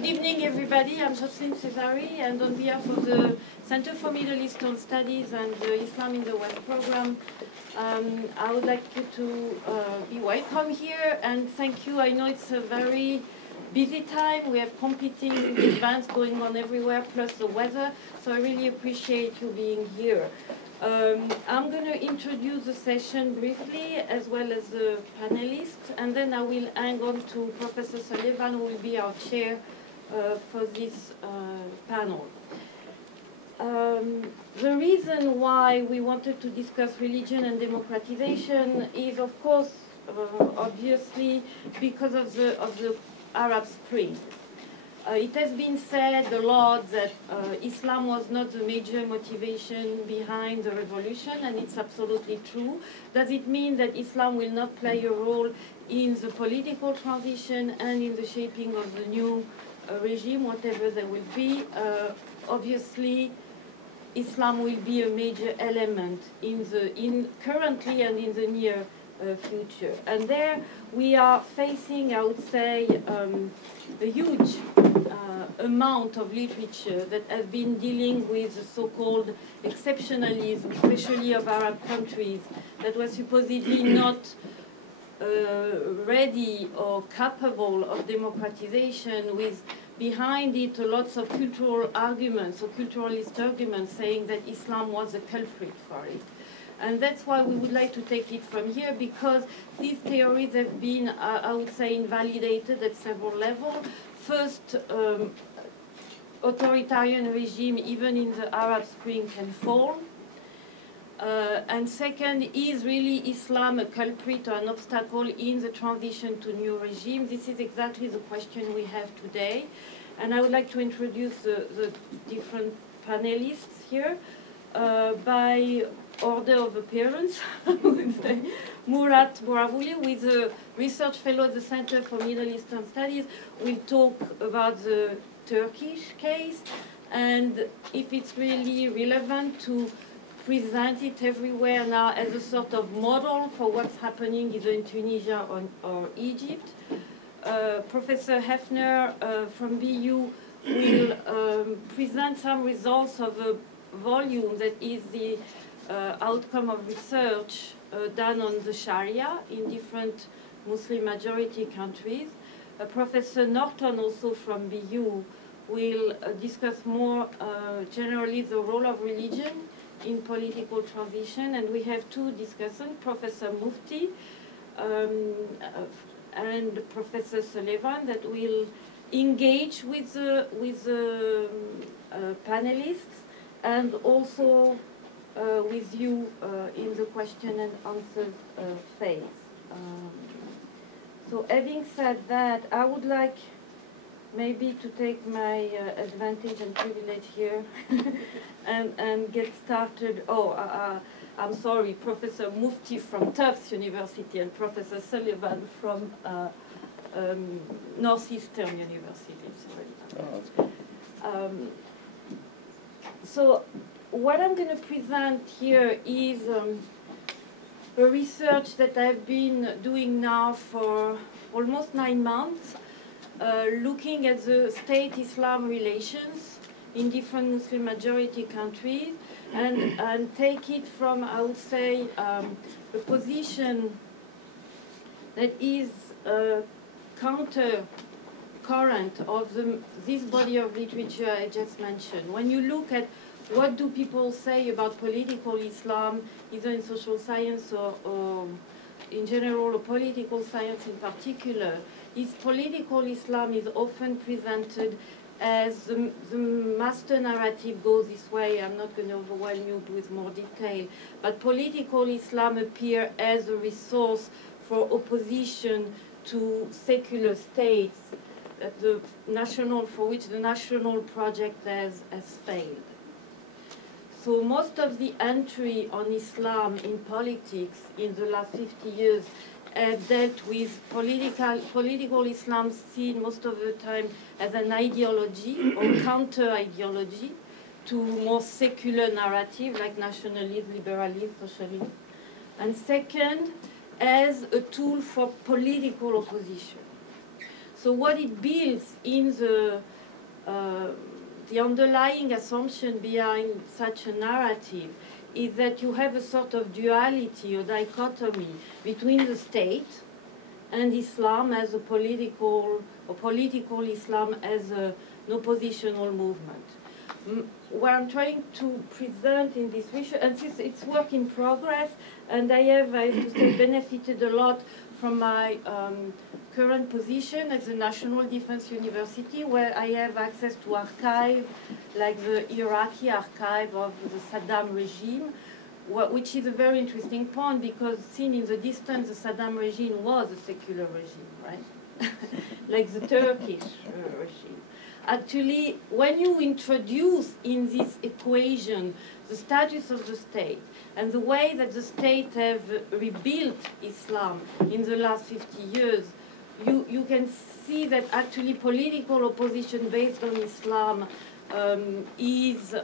Good evening, everybody. I'm Jocelyne Cesari, and on behalf of the Center for Middle Eastern Studies and the Islam in the West program, I would like you to be welcome here, and thank you. I know it's a very busy time. We have competing events going on everywhere, plus the weather, so I really appreciate you being here. I'm going to introduce the session briefly, as well as the panelists, and then I will hang on to Professor Sullivan, who will be our chair for this panel. The reason why we wanted to discuss religion and democratization is, of course, obviously, because of the Arab Spring. It has been said a lot that Islam was not the major motivation behind the revolution, and it's absolutely true. Does it mean that Islam will not play a role in the political transition and in the shaping of the new regime, whatever there will be? Obviously, Islam will be a major element currently and in the near future. And there we are facing, I would say, a huge amount of literature that has been dealing with the so-called exceptionalism, especially of Arab countries, that was supposedly not ready or capable of democratization, with behind it lots of cultural arguments or culturalist arguments saying that Islam was a culprit for it. And that's why we would like to take it from here, because these theories have been, I would say, invalidated at several levels. First, authoritarian regime, even in the Arab Spring, can fall. And second, is really Islam a culprit or an obstacle in the transition to new regime? This is exactly the question we have today. And I would like to introduce the different panelists here by order of appearance. Murat Borovali, who is a research fellow at the Center for Middle Eastern Studies, will talk about the Turkish case and if it's really relevant to present it everywhere now as a sort of model for what's happening either in Tunisia or Egypt. Professor Hefner from BU will present some results of a volume that is the outcome of research done on the Sharia in different Muslim majority countries. Professor Norton, also from BU, will discuss more generally the role of religion in political transition. And we have two discussants, Professor Mufti and Professor Sullivan, that will engage with the panelists and also with you in the question and answer phase. So having said that, I would like maybe to take my advantage and privilege here and get started. I'm sorry, Professor Mufti from Tufts University and Professor Sullivan from Northeastern University. Sorry. Oh, that's good. So what I'm going to present here is a research that I've been doing now for almost 9 months, looking at the state-Islam relations in different Muslim majority countries, and take it from, I would say, a position that is counter current of this body of literature I just mentioned. When you look at what do people say about political Islam, either in social science or in general, or political science in particular, is political Islam is often presented as the master narrative goes this way. I'm not going to overwhelm you with more detail, but political Islam appear as a resource for opposition to secular states for which the national project has failed. So most of the entry on Islam in politics in the last 50 years have dealt with political Islam, seen most of the time as an ideology or counter-ideology to more secular narrative like nationalism, liberalism, socialism. And second, as a tool for political opposition. So what it builds in the the underlying assumption behind such a narrative is that you have a sort of duality or dichotomy between the state and Islam as a political, or political Islam as an oppositional movement. What I'm trying to present in this research, and it's work in progress, and I have to say, benefited a lot from my current position at the National Defense University, where I have access to archives like the Iraqi archive of the Saddam regime, which is a very interesting point because seen in the distance, the Saddam regime was a secular regime, right? Like the Turkish regime. Actually, when you introduce in this equation the status of the state and the way that the state have rebuilt Islam in the last 50 years, you can see that actually political opposition based on Islam is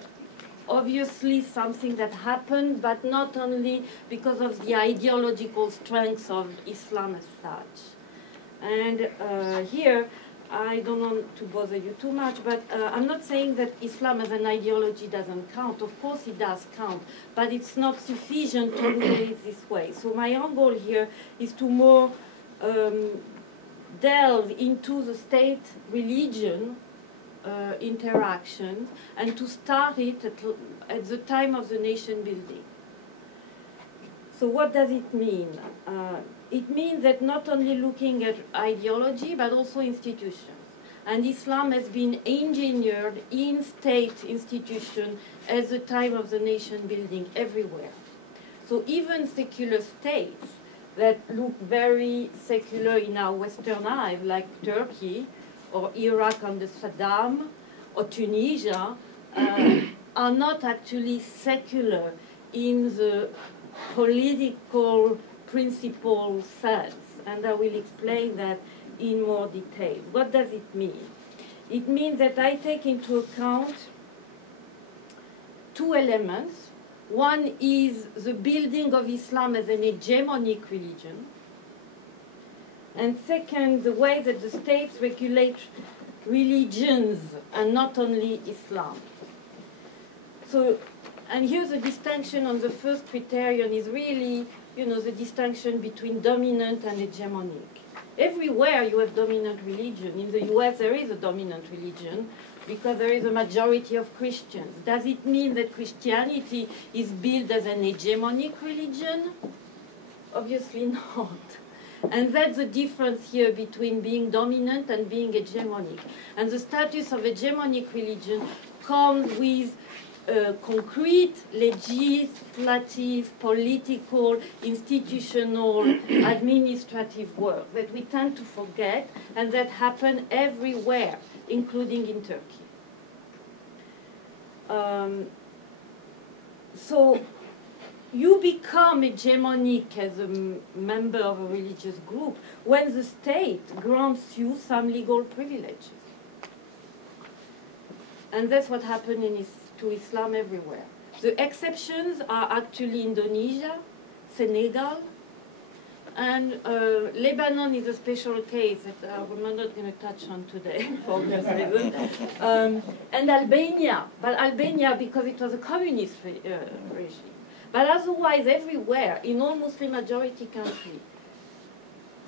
obviously something that happened, but not only because of the ideological strengths of Islam as such. And here, I don't want to bother you too much, but I'm not saying that Islam as an ideology doesn't count. Of course it does count, but it's not sufficient to look at it this way. So my own goal here is to more delve into the state-religion interactions and to start it at the time of the nation building. So what does it mean? It means that not only looking at ideology, but also institutions. And Islam has been engineered in state institutions at the time of the nation building everywhere. So even secular states that look very secular in our Western eyes, like Turkey, or Iraq under Saddam, or Tunisia, are not actually secular in the political principle sense. And I will explain that in more detail. What does it mean? It means that I take into account two elements. One is the building of Islam as an hegemonic religion. And second, the way that the states regulate religions and not only Islam. So, and here the distinction on the first criterion is really, the distinction between dominant and hegemonic. Everywhere you have dominant religion. In the US there is a dominant religion because there is a majority of Christians. Does it mean that Christianity is built as an hegemonic religion? Obviously not. And that's the difference here between being dominant and being hegemonic. And the status of hegemonic religion comes with concrete, legislative, political, institutional, administrative work that we tend to forget and that happen everywhere, including in Turkey. So you become hegemonic as a member of a religious group when the state grants you some legal privileges. And that's what happened to Islam everywhere. The exceptions are actually Indonesia, Senegal, and Lebanon is a special case that we're not going to touch on today for obvious reasons. And Albania, but Albania because it was a communist regime. But otherwise, everywhere, in all Muslim majority countries,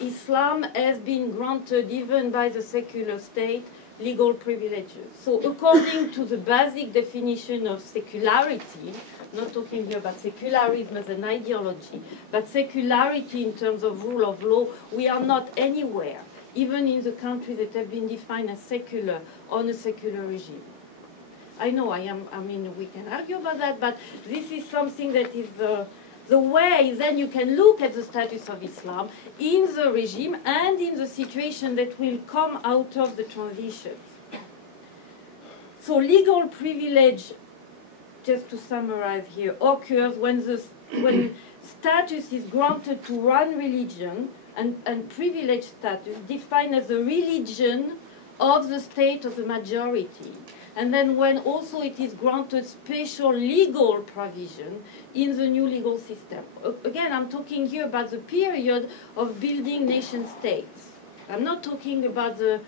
Islam has been granted, even by the secular state, legal privileges. So according to the basic definition of secularity, not talking here about secularism as an ideology, but secularity in terms of rule of law, we are not anywhere, even in the countries that have been defined as secular, on a secular regime. I know we can argue about that, but this is something that is the way then you can look at the status of Islam in the regime and in the situation that will come out of the transitions. So legal privilege, just to summarize here, occurs when status is granted to one religion and privilege status defined as the religion of the state of the majority. And then when also it is granted special legal provision in the new legal system. Again, I'm talking here about the period of building nation states. I'm not talking about the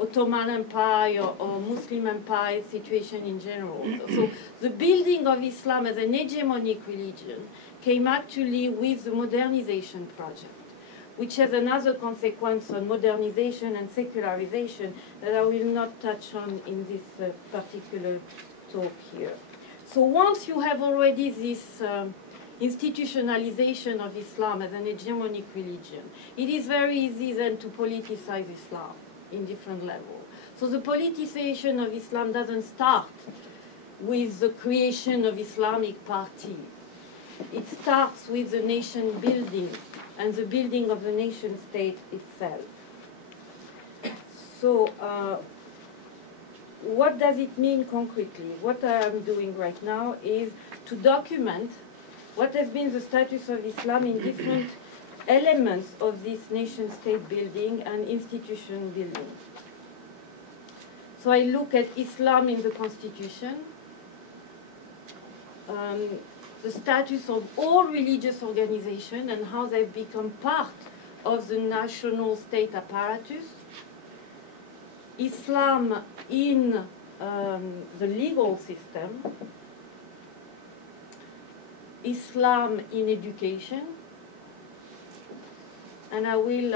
Ottoman Empire or Muslim Empire situation in general. So the building of Islam as an hegemonic religion came actually with the modernization project, which has another consequence on modernization and secularization that I will not touch on in this particular talk here. So once you have already this institutionalization of Islam as an hegemonic religion, it is very easy then to politicize Islam in different levels. So the politicization of Islam doesn't start with the creation of Islamic Party. It starts with the nation building and the building of the nation state itself. So what does it mean concretely? What I am doing right now is to document what has been the status of Islam in different elements of this nation-state building and institution building. So I look at Islam in the constitution, the status of all religious organizations and how they've become part of the national state apparatus, Islam in the legal system, Islam in education, and I will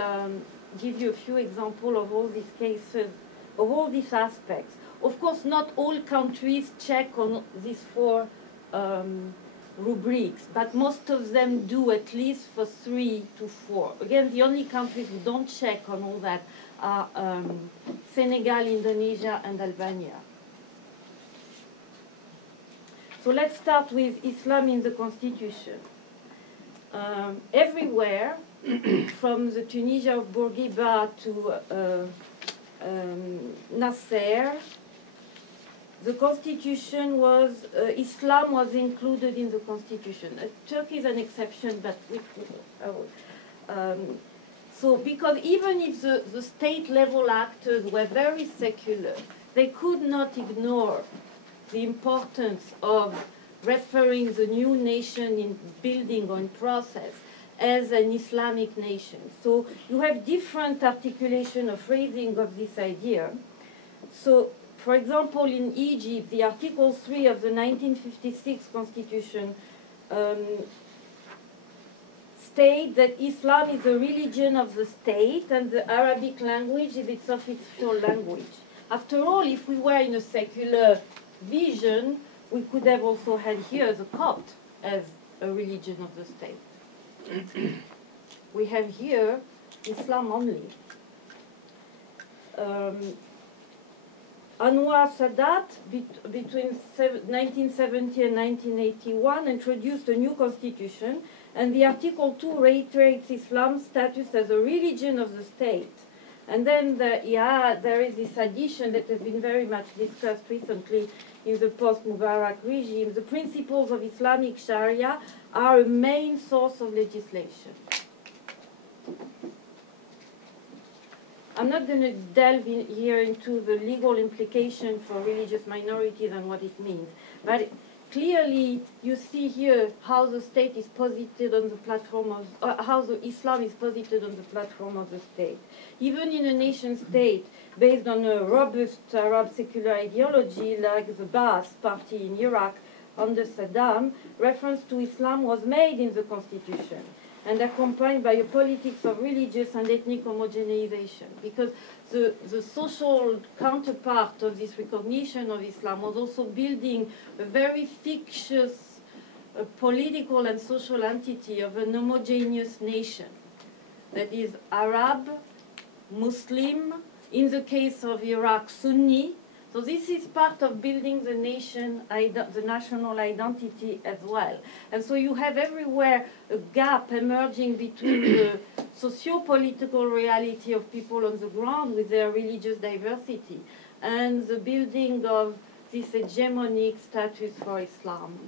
give you a few examples of all these cases, of all these aspects. Of course, not all countries check on these four rubrics, but most of them do, at least for 3 to 4. Again, the only countries who don't check on all that are Senegal, Indonesia, and Albania. So let's start with Islam in the constitution. Everywhere, from the Tunisia of Bourguiba to Nasser, the constitution was, Islam was included in the constitution. Turkey is an exception, but so because even if the state level actors were very secular, they could not ignore the importance of referring the new nation in building or in process as an Islamic nation. So you have different articulation of phrasing of this idea. So, for example, in Egypt, the Article 3 of the 1956 Constitution state that Islam is the religion of the state and the Arabic language is its official language. After all, if we were in a secular vision, we could have also had here the Copt as a religion of the state. We have here Islam only. Anwar Sadat, between 1970 and 1981, introduced a new constitution, and the Article 2 reiterates Islam's status as a religion of the state. And then there is this addition that has been very much discussed recently in the post-Mubarak regime. The principles of Islamic Sharia are a main source of legislation. I'm not going to delve in here into the legal implication for religious minorities and what it means, but clearly you see here how the state is posited on the platform of, how the Islam is posited on the platform of the state. Even in a nation state based on a robust Arab secular ideology like the Ba'ath party in Iraq under Saddam, reference to Islam was made in the constitution and accompanied by a politics of religious and ethnic homogenization, because the social counterpart of this recognition of Islam was also building a very fictitious political and social entity of an homogeneous nation that is Arab, Muslim, in the case of Iraq, Sunni. So this is part of building the nation, the national identity as well. And so you have everywhere a gap emerging between the socio-political reality of people on the ground with their religious diversity and the building of this hegemonic status for Islam.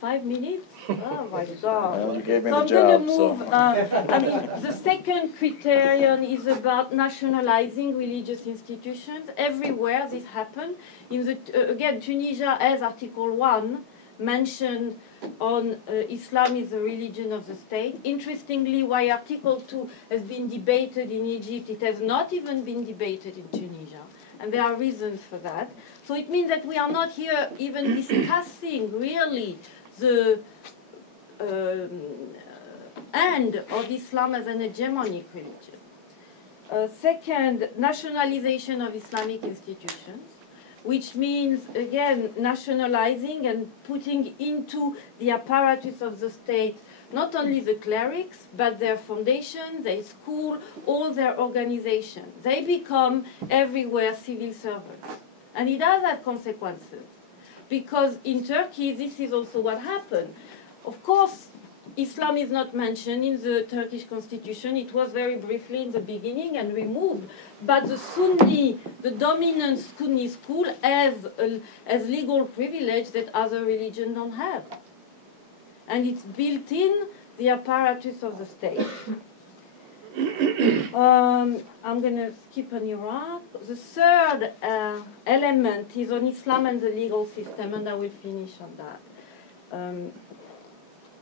5 minutes? Oh my God. Well, you gave me So the I'm going job, to move. I mean, the second criterion is about nationalizing religious institutions. Everywhere this happened. In the again, Tunisia has Article 1, mention on Islam is the religion of the state. Interestingly, why Article 2 has been debated in Egypt, it has not even been debated in Tunisia. And there are reasons for that. So it means that we are not here even discussing really the end of Islam as an hegemonic religion. Second, nationalization of Islamic institutions, which means, again, nationalizing and putting into the apparatus of the state not only the clerics, but their foundation, their school, all their organization. They become everywhere civil servants. And it does have consequences. Because in Turkey, this is also what happened. Of course, Islam is not mentioned in the Turkish constitution. It was very briefly in the beginning and removed. But the Sunni, the dominant Sunni school, has legal privilege that other religions don't have. And it's built in the apparatus of the state. I'm going to skip on Iraq. The third element is on Islam and the legal system, and I will finish on that.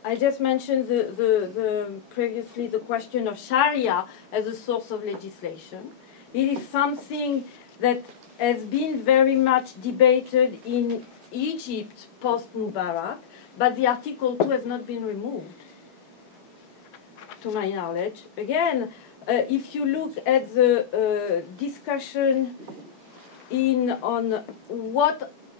I just mentioned previously the question of Sharia as a source of legislation. It is something that has been very much debated in Egypt post-Mubarak, but the Article 2 has not been removed, to my knowledge. Again, if you look at the discussion on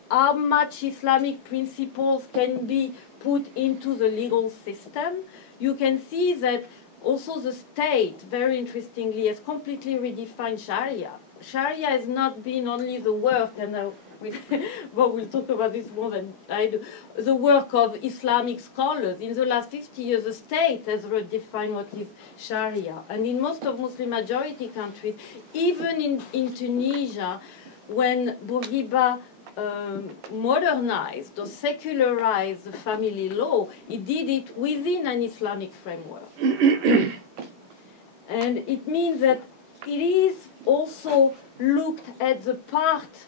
how much Islamic principles can be put into the legal system, you can see that also the state, very interestingly, has completely redefined Sharia. Sharia has not been only the work, and we'll talk about this more than I do, the work of Islamic scholars. In the last 50 years, the state has redefined what is Sharia. And in most of Muslim majority countries, even in Tunisia, when Bourguiba modernized or secularized the family law, it did it within an Islamic framework. And it means that it is also looked at the part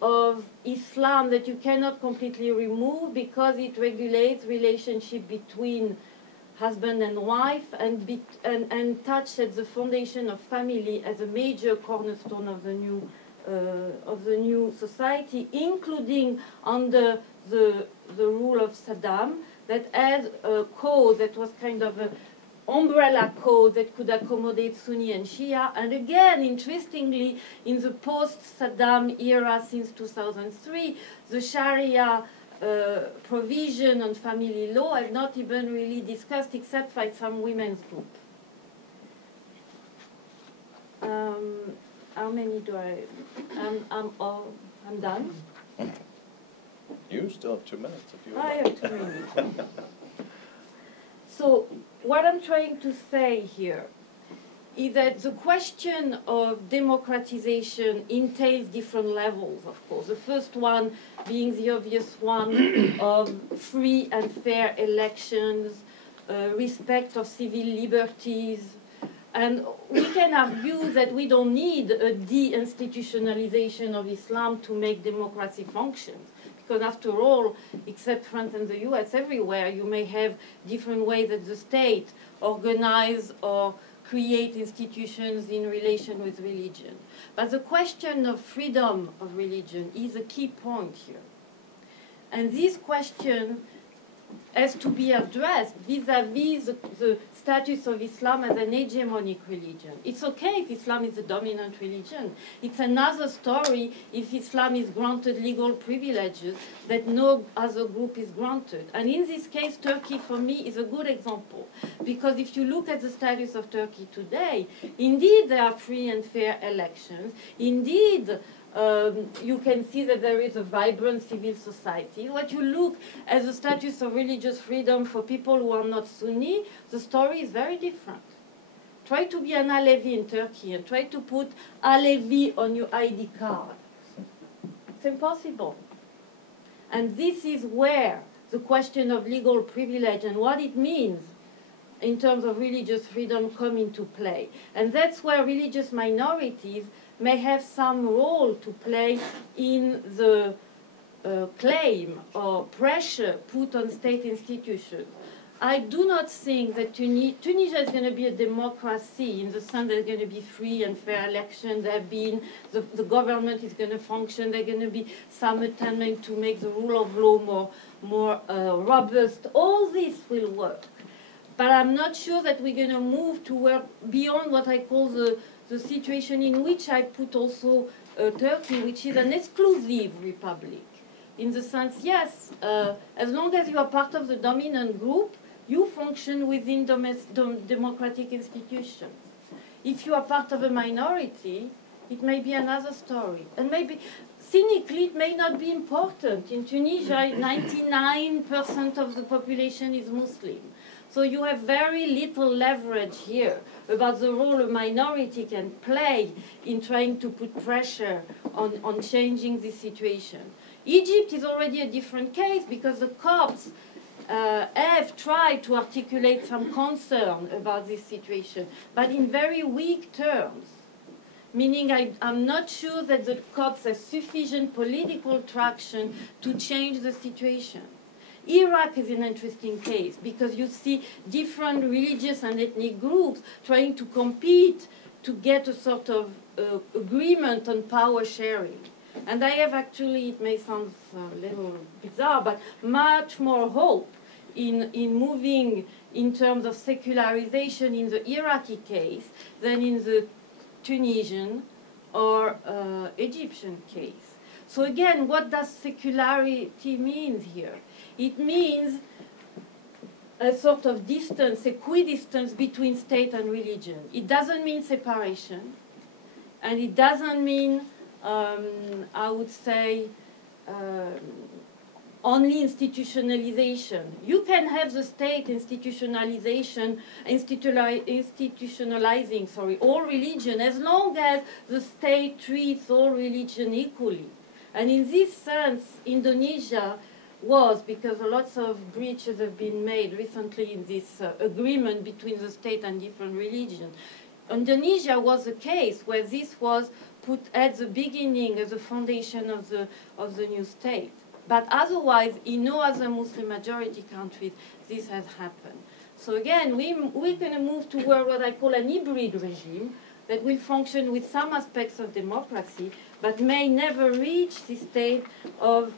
of Islam that you cannot completely remove because it regulates relationship between husband and wife and touch at the foundation of family as a major cornerstone of the new society, including under the rule of Saddam, that had a code that was kind of an umbrella code that could accommodate Sunni and Shia. And again, interestingly, in the post-Saddam era since 2003, the Sharia provision on family law has not even really discussed except by some women's group. How many do I? I'm done. You still have 2 minutes if you I would. have 2 minutes. So what I'm trying to say here is that the question of democratization entails different levels, of course. The first one being the obvious one of free and fair elections, respect of civil liberties. And we can argue that we don't need a de-institutionalization of Islam to make democracy function. Because after all, except France and the US, everywhere you may have different ways that the state organize or create institutions in relation with religion. But the question of freedom of religion is a key point here. And this question has to be addressed vis-à-vis the status of Islam as an hegemonic religion. It's okay if Islam is the dominant religion. It's another story if Islam is granted legal privileges that no other group is granted. And in this case, Turkey, for me, is a good example. Because if you look at the status of Turkey today, indeed there are free and fair elections. Indeed, you can see that there is a vibrant civil society. What you look at the status of religious freedom for people who are not Sunni, the story is very different. Try to be an Alevi in Turkey and try to put Alevi on your ID card. It's impossible. And this is where the question of legal privilege and what it means in terms of religious freedom come into play. And that's where religious minorities may have some role to play in the claim or pressure put on state institutions. I do not think that Tunisia is going to be a democracy in the sense that there's going to be free and fair elections. The government is going to function. There are going to be some attempt to make the rule of law more robust. All this will work. But I'm not sure that we're going to move toward beyond what I call the situation in which I put also Turkey, which is an exclusive republic. In the sense, yes, as long as you are part of the dominant group, you function within democratic institutions. If you are part of a minority, it may be another story. And maybe, cynically, it may not be important. In Tunisia, 99% of the population is Muslim. So you have very little leverage here about the role a minority can play in trying to put pressure on changing the situation. Egypt is already a different case because the Copts have tried to articulate some concern about this situation, but in very weak terms. Meaning I'm not sure that the Copts have sufficient political traction to change the situation. Iraq is an interesting case because you see different religious and ethnic groups trying to compete to get a sort of agreement on power sharing. And I have actually, it may sound a little bizarre, but much more hope in moving in terms of secularization in the Iraqi case than in the Tunisian or Egyptian case. So again, what does secularity mean here? It means a sort of distance, equidistance between state and religion. It doesn't mean separation, and it doesn't mean, I would say, only institutionalization. You can have the state institutionalizing all religion as long as the state treats all religion equally. And in this sense, Indonesia was, because lots of breaches have been made recently in this agreement between the state and different religions. Indonesia was a case where this was put at the beginning as a foundation of the new state. But otherwise, in no other Muslim majority countries, this has happened. So again, we're going to move toward what I call an hybrid regime that will function with some aspects of democracy, but may never reach the state of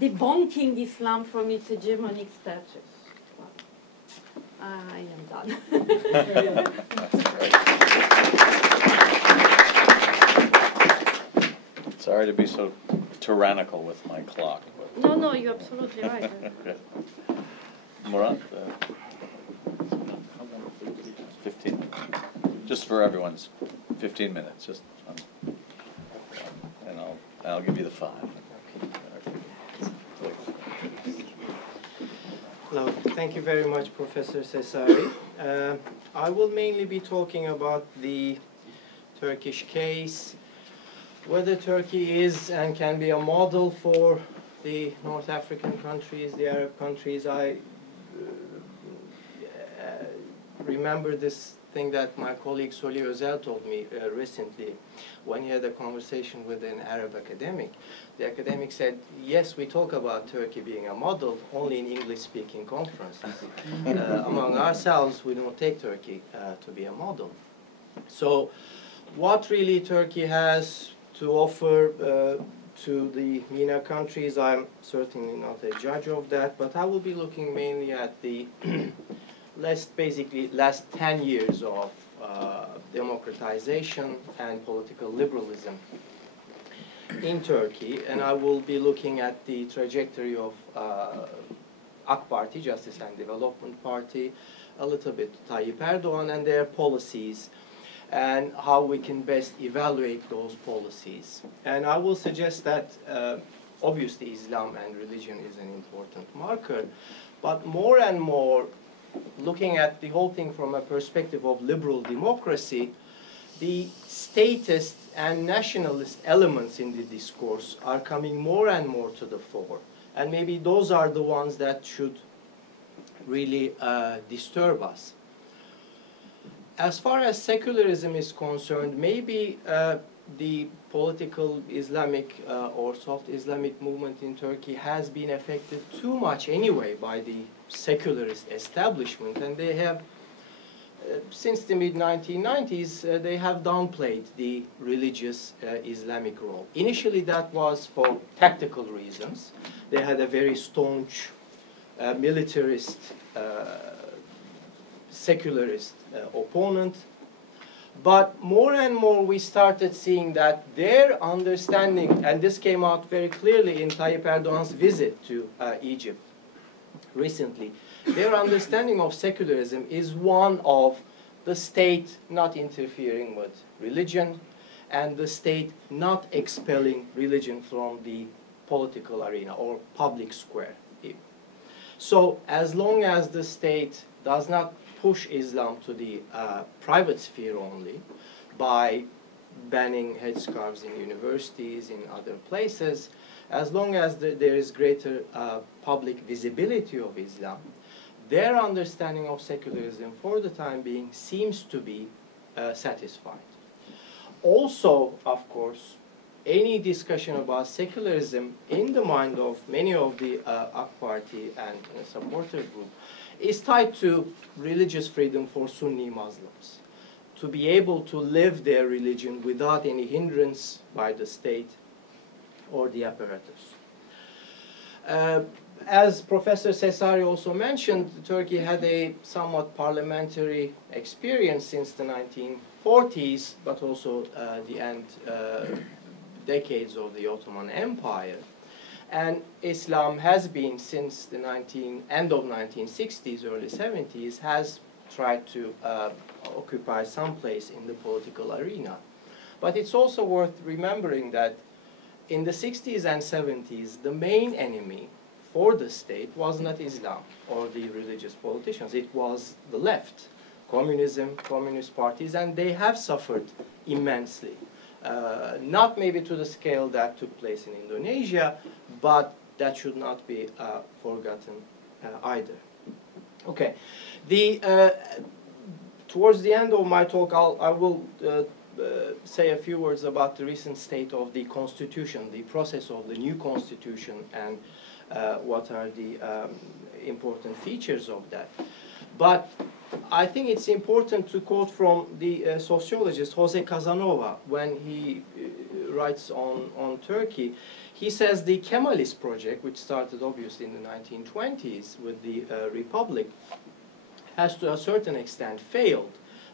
debunking Islam from its hegemonic status. Well, I am done. Sorry to be so tyrannical with my clock. But No, you're absolutely right. Murat, 15 minutes. Just for everyone's 15 minutes. Just, and I'll give you the 5. Hello, thank you very much, Professor Cesari. I will mainly be talking about the Turkish case, whether Turkey is and can be a model for the North African countries, the Arab countries. I remember this thing that my colleague Soli Özel told me recently when he had a conversation with an Arab academic. The academic said, yes, we talk about Turkey being a model only in English-speaking conferences. Among ourselves, we don't take Turkey to be a model. So what really Turkey has to offer to the MENA countries, I'm certainly not a judge of that, but I will be looking mainly at the last 10 years of democratization and political liberalism in Turkey, and I will be looking at the trajectory of AK Party, Justice and Development Party, a little bit Tayyip Erdogan and their policies, and how we can best evaluate those policies. And I will suggest that obviously Islam and religion is an important marker, but more and more looking at the whole thing from a perspective of liberal democracy, the statist and nationalist elements in the discourse are coming more and more to the fore. And maybe those are the ones that should really disturb us. As far as secularism is concerned, maybe the political Islamic or soft Islamic movement in Turkey has been affected too much anyway by the secularist establishment, and they have, since the mid-1990s, they have downplayed the religious Islamic role. Initially, that was for tactical reasons. They had a very staunch militarist, secularist opponent. But more and more we started seeing that their understanding, and this came out very clearly in Tayyip Erdogan's visit to Egypt recently, their understanding of secularism is one of the state not interfering with religion and the state not expelling religion from the political arena or public square. So as long as the state does not push Islam to the private sphere only by banning headscarves in universities, in other places, as long as there is greater public visibility of Islam, their understanding of secularism for the time being seems to be satisfied. Also, of course, any discussion about secularism in the mind of many of the AK Party and supporter group is tied to religious freedom for Sunni Muslims, to be able to live their religion without any hindrance by the state or the apparatus. As Professor Cesari also mentioned, Turkey had a somewhat parliamentary experience since the 1940s, but also the end decades of the Ottoman Empire. And Islam has been, since the end of 1960s, early 70s, has tried to occupy some place in the political arena. But it's also worth remembering that in the 60s and 70s, the main enemy for the state was not Islam or the religious politicians. It was the left, communism, communist parties, and they have suffered immensely. Not maybe to the scale that took place in Indonesia, but that should not be forgotten either. Okay, towards the end of my talk, I will say a few words about the recent state of the constitution, the process of the new constitution, and what are the important features of that. But I think it's important to quote from the sociologist Jose Casanova when he writes on Turkey. He says the Kemalist project, which started obviously in the 1920s with the Republic, has to a certain extent failed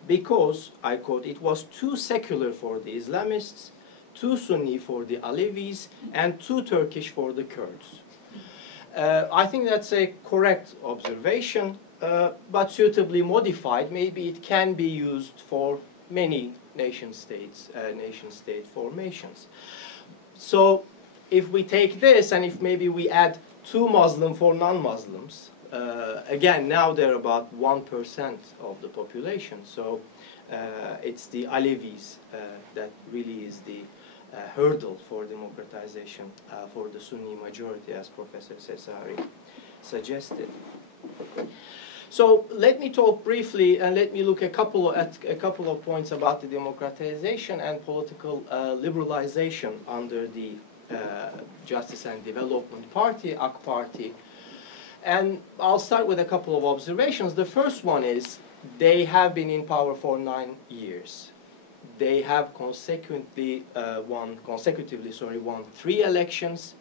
because, I quote, it was too secular for the Islamists, too Sunni for the Alevis, and too Turkish for the Kurds. I think that's a correct observation, but suitably modified. Maybe it can be used for many nation-state formations. So if we take this, and if maybe we add too Muslim for non-Muslims, again, now they're about 1% of the population. So it's the Alevis that really is the hurdle for democratization for the Sunni majority, as Professor Cesari suggested. So let me talk briefly, and let me look at a couple of points about the democratization and political liberalization under the Justice and Development Party, AK Party. And I'll start with a couple of observations. The first one is they have been in power for 9 years. They have consecutively won 3 elections,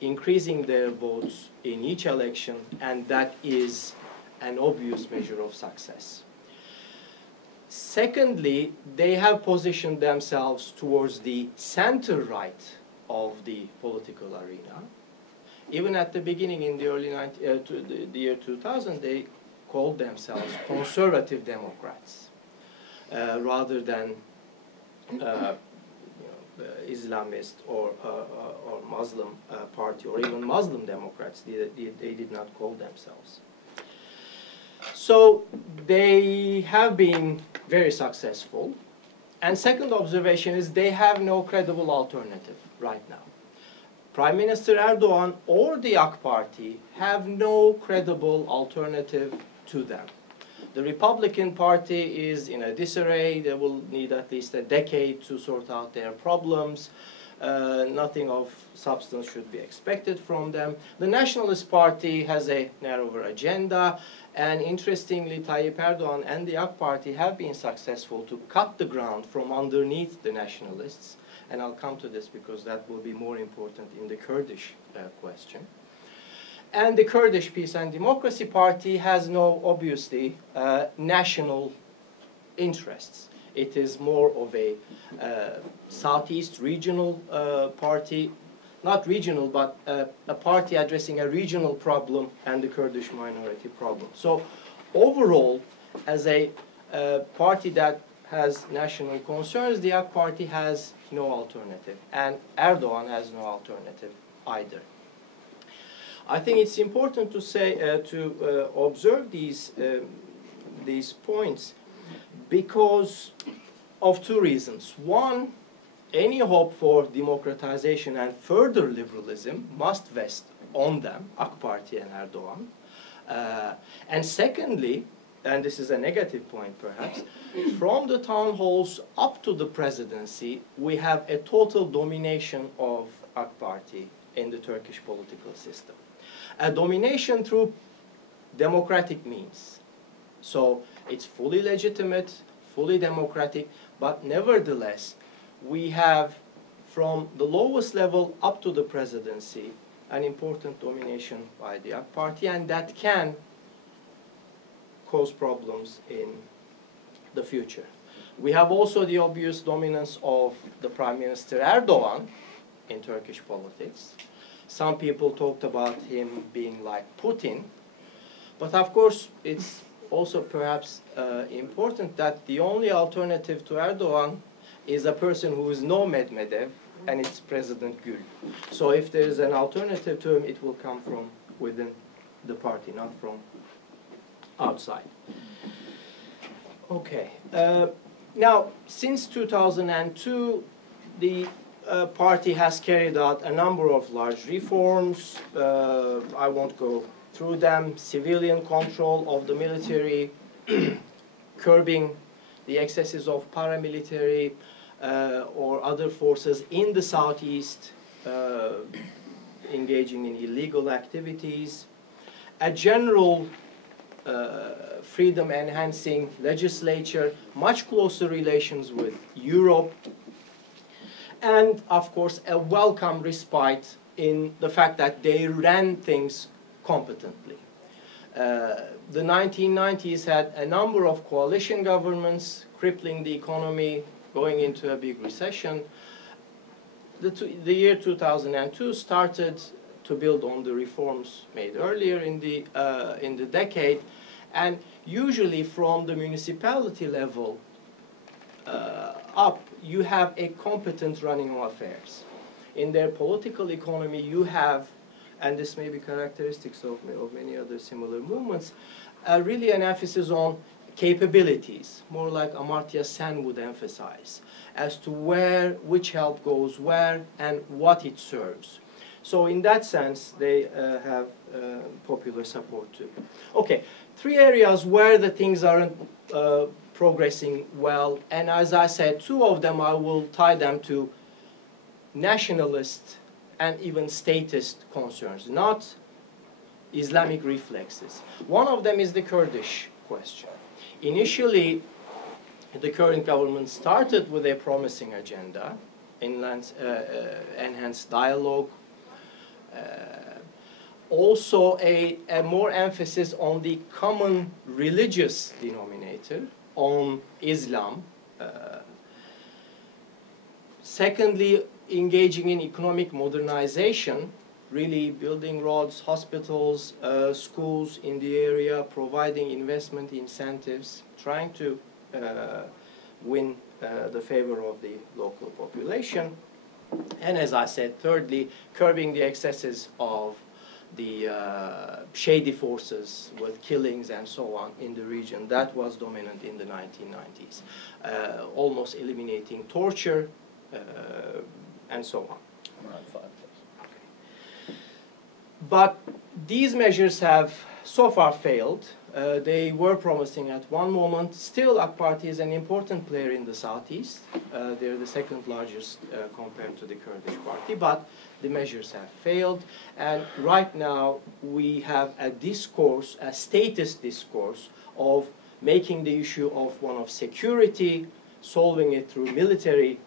increasing their votes in each election, and that is an obvious measure of success. Secondly, they have positioned themselves towards the center-right of the political arena. Even at the beginning, in the early the year 2000, they called themselves conservative Democrats, rather than Islamist or Muslim party, or even Muslim Democrats. They did not call themselves. So they have been very successful. And second observation is they have no credible alternative right now. Prime Minister Erdogan or the AK Party have no credible alternative to them. The Republican Party is in a disarray. They will need at least a decade to sort out their problems. Nothing of substance should be expected from them. The Nationalist Party has a narrower agenda, and interestingly, Tayyip Erdogan and the AK Party have been successful to cut the ground from underneath the nationalists, and I'll come to this because that will be more important in the Kurdish question. And the Kurdish Peace and Democracy Party has no, obviously, national interests. It is more of a Southeast regional party, not regional, but a party addressing a regional problem and the Kurdish minority problem. So overall, as a party that has national concerns, the AK Party has no alternative, and Erdogan has no alternative either. I think it's important to say, observe these points because of two reasons. One, any hope for democratization and further liberalism must vest on them, AK Party and Erdogan. And secondly, and this is a negative point perhaps, from the town halls up to the presidency, we have a total domination of AK Party in the Turkish political system. A domination through democratic means. So it's fully legitimate, fully democratic, but nevertheless, we have from the lowest level up to the presidency an important domination by the AK Party, and that can cause problems in the future. We have also the obvious dominance of the Prime Minister Erdogan in Turkish politics. Some people talked about him being like Putin, but of course it's also perhaps important that the only alternative to Erdogan is a person who is no Medvedev, and it's President Gül. So if there is an alternative to him, it will come from within the party, not from outside. Okay. Now, since 2002, the party has carried out a number of large reforms. I won't go through them. Civilian control of the military, curbing the excesses of paramilitary or other forces in the southeast engaging in illegal activities, a general freedom-enhancing legislature, much closer relations with Europe, and, of course, a welcome respite in the fact that they ran things competently. The 1990s had a number of coalition governments crippling the economy, going into a big recession. The year 2002 started to build on the reforms made earlier in the decade, and usually from the municipality level up, you have a competent running of affairs. In their political economy, you have, and this may be characteristics of many other similar movements, really an emphasis on capabilities, more like Amartya Sen would emphasize, as to which help goes where and what it serves. So in that sense, they have popular support too. Okay, three areas where the things aren't progressing well, and as I said, two of them I will tie them to nationalist and even statist concerns, not Islamic reflexes. One of them is the Kurdish question. Initially, the current government started with a promising agenda, enhanced dialogue, also a more emphasis on the common religious denominator, on Islam. Secondly, engaging in economic modernization, really building roads, hospitals, schools in the area, providing investment incentives, trying to win the favor of the local population. And as I said, thirdly, curbing the excesses of the shady forces with killings and so on in the region. That was dominant in the 1990s, almost eliminating torture and so on. But these measures have so far failed. They were promising at one moment. Still, AK Party is an important player in the southeast. They're the second largest compared to the Kurdish party, but the measures have failed. And right now, we have a discourse, a status discourse of making the issue of one of security, solving it through military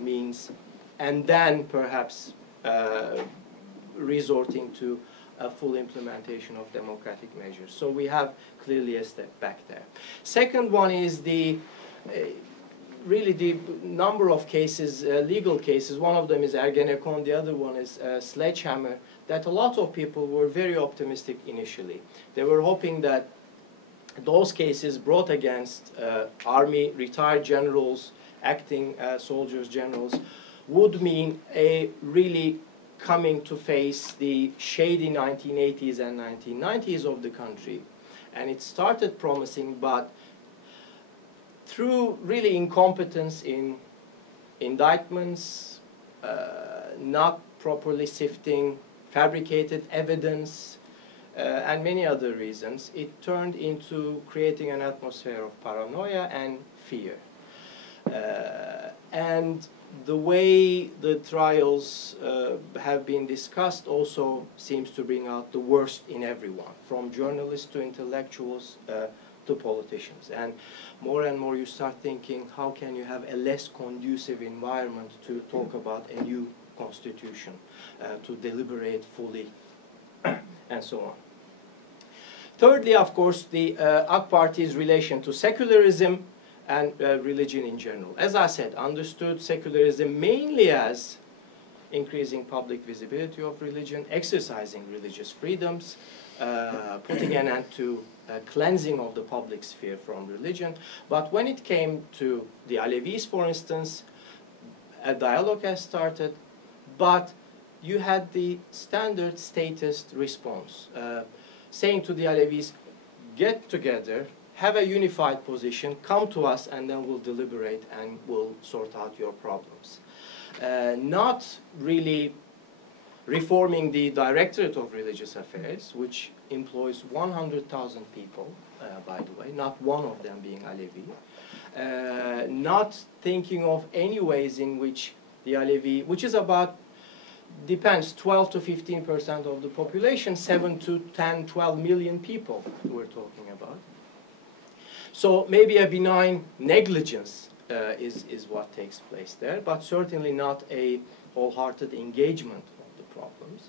means, and then perhaps resorting to a full implementation of democratic measures. So we have clearly a step back there. Second one is the really the number of cases, legal cases. One of them is Ergenekon, the other one is Sledgehammer, that a lot of people were very optimistic initially. They were hoping that those cases brought against army, retired generals, acting soldiers, generals, would mean a really coming to face the shady 1980s and 1990s of the country. And it started promising, but through really incompetence in indictments, not properly sifting fabricated evidence, and many other reasons, it turned into creating an atmosphere of paranoia and fear. And the way the trials have been discussed also seems to bring out the worst in everyone, from journalists to intellectuals to politicians. And more you start thinking, how can you have a less conducive environment to talk about a new constitution, to deliberate fully, and so on. Thirdly, of course, the AK Party's relation to secularism and religion in general. As I said, understood secularism mainly as increasing public visibility of religion, exercising religious freedoms, putting an end to cleansing of the public sphere from religion. But when it came to the Alevis, for instance, a dialogue has started, but you had the standard statist response, saying to the Alevis, get together, have a unified position, come to us, and then we'll deliberate and we'll sort out your problems. Not really reforming the Directorate of Religious Affairs, which employs 100,000 people, by the way, not one of them being Alevi. Not thinking of any ways in which the Alevi, which is about, depends, 12 to 15% of the population, 7 to 10, 12 million people we're talking about. So maybe a benign negligence is what takes place there, but certainly not a wholehearted engagement of the problems.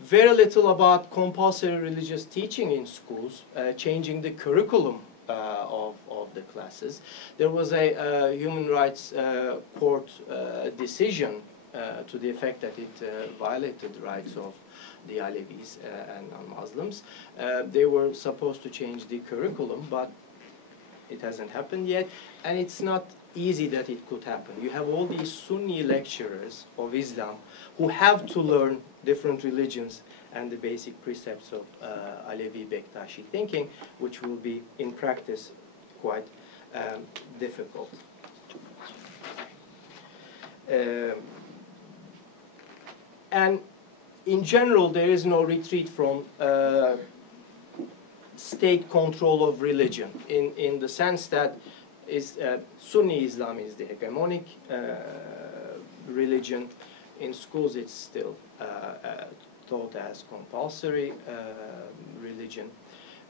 Very little about compulsory religious teaching in schools, changing the curriculum of the classes. There was a human rights court decision to the effect that it violated the rights of the Alevis and non-Muslims. They were supposed to change the curriculum, but it hasn't happened yet, and it's not easy that it could happen. You have all these Sunni lecturers of Islam who have to learn different religions and the basic precepts of Alevi Bektashi thinking, which will be, in practice, quite difficult. And in general, there is no retreat from state control of religion, in the sense that Sunni Islam is the hegemonic religion. In schools, it's still taught as compulsory religion.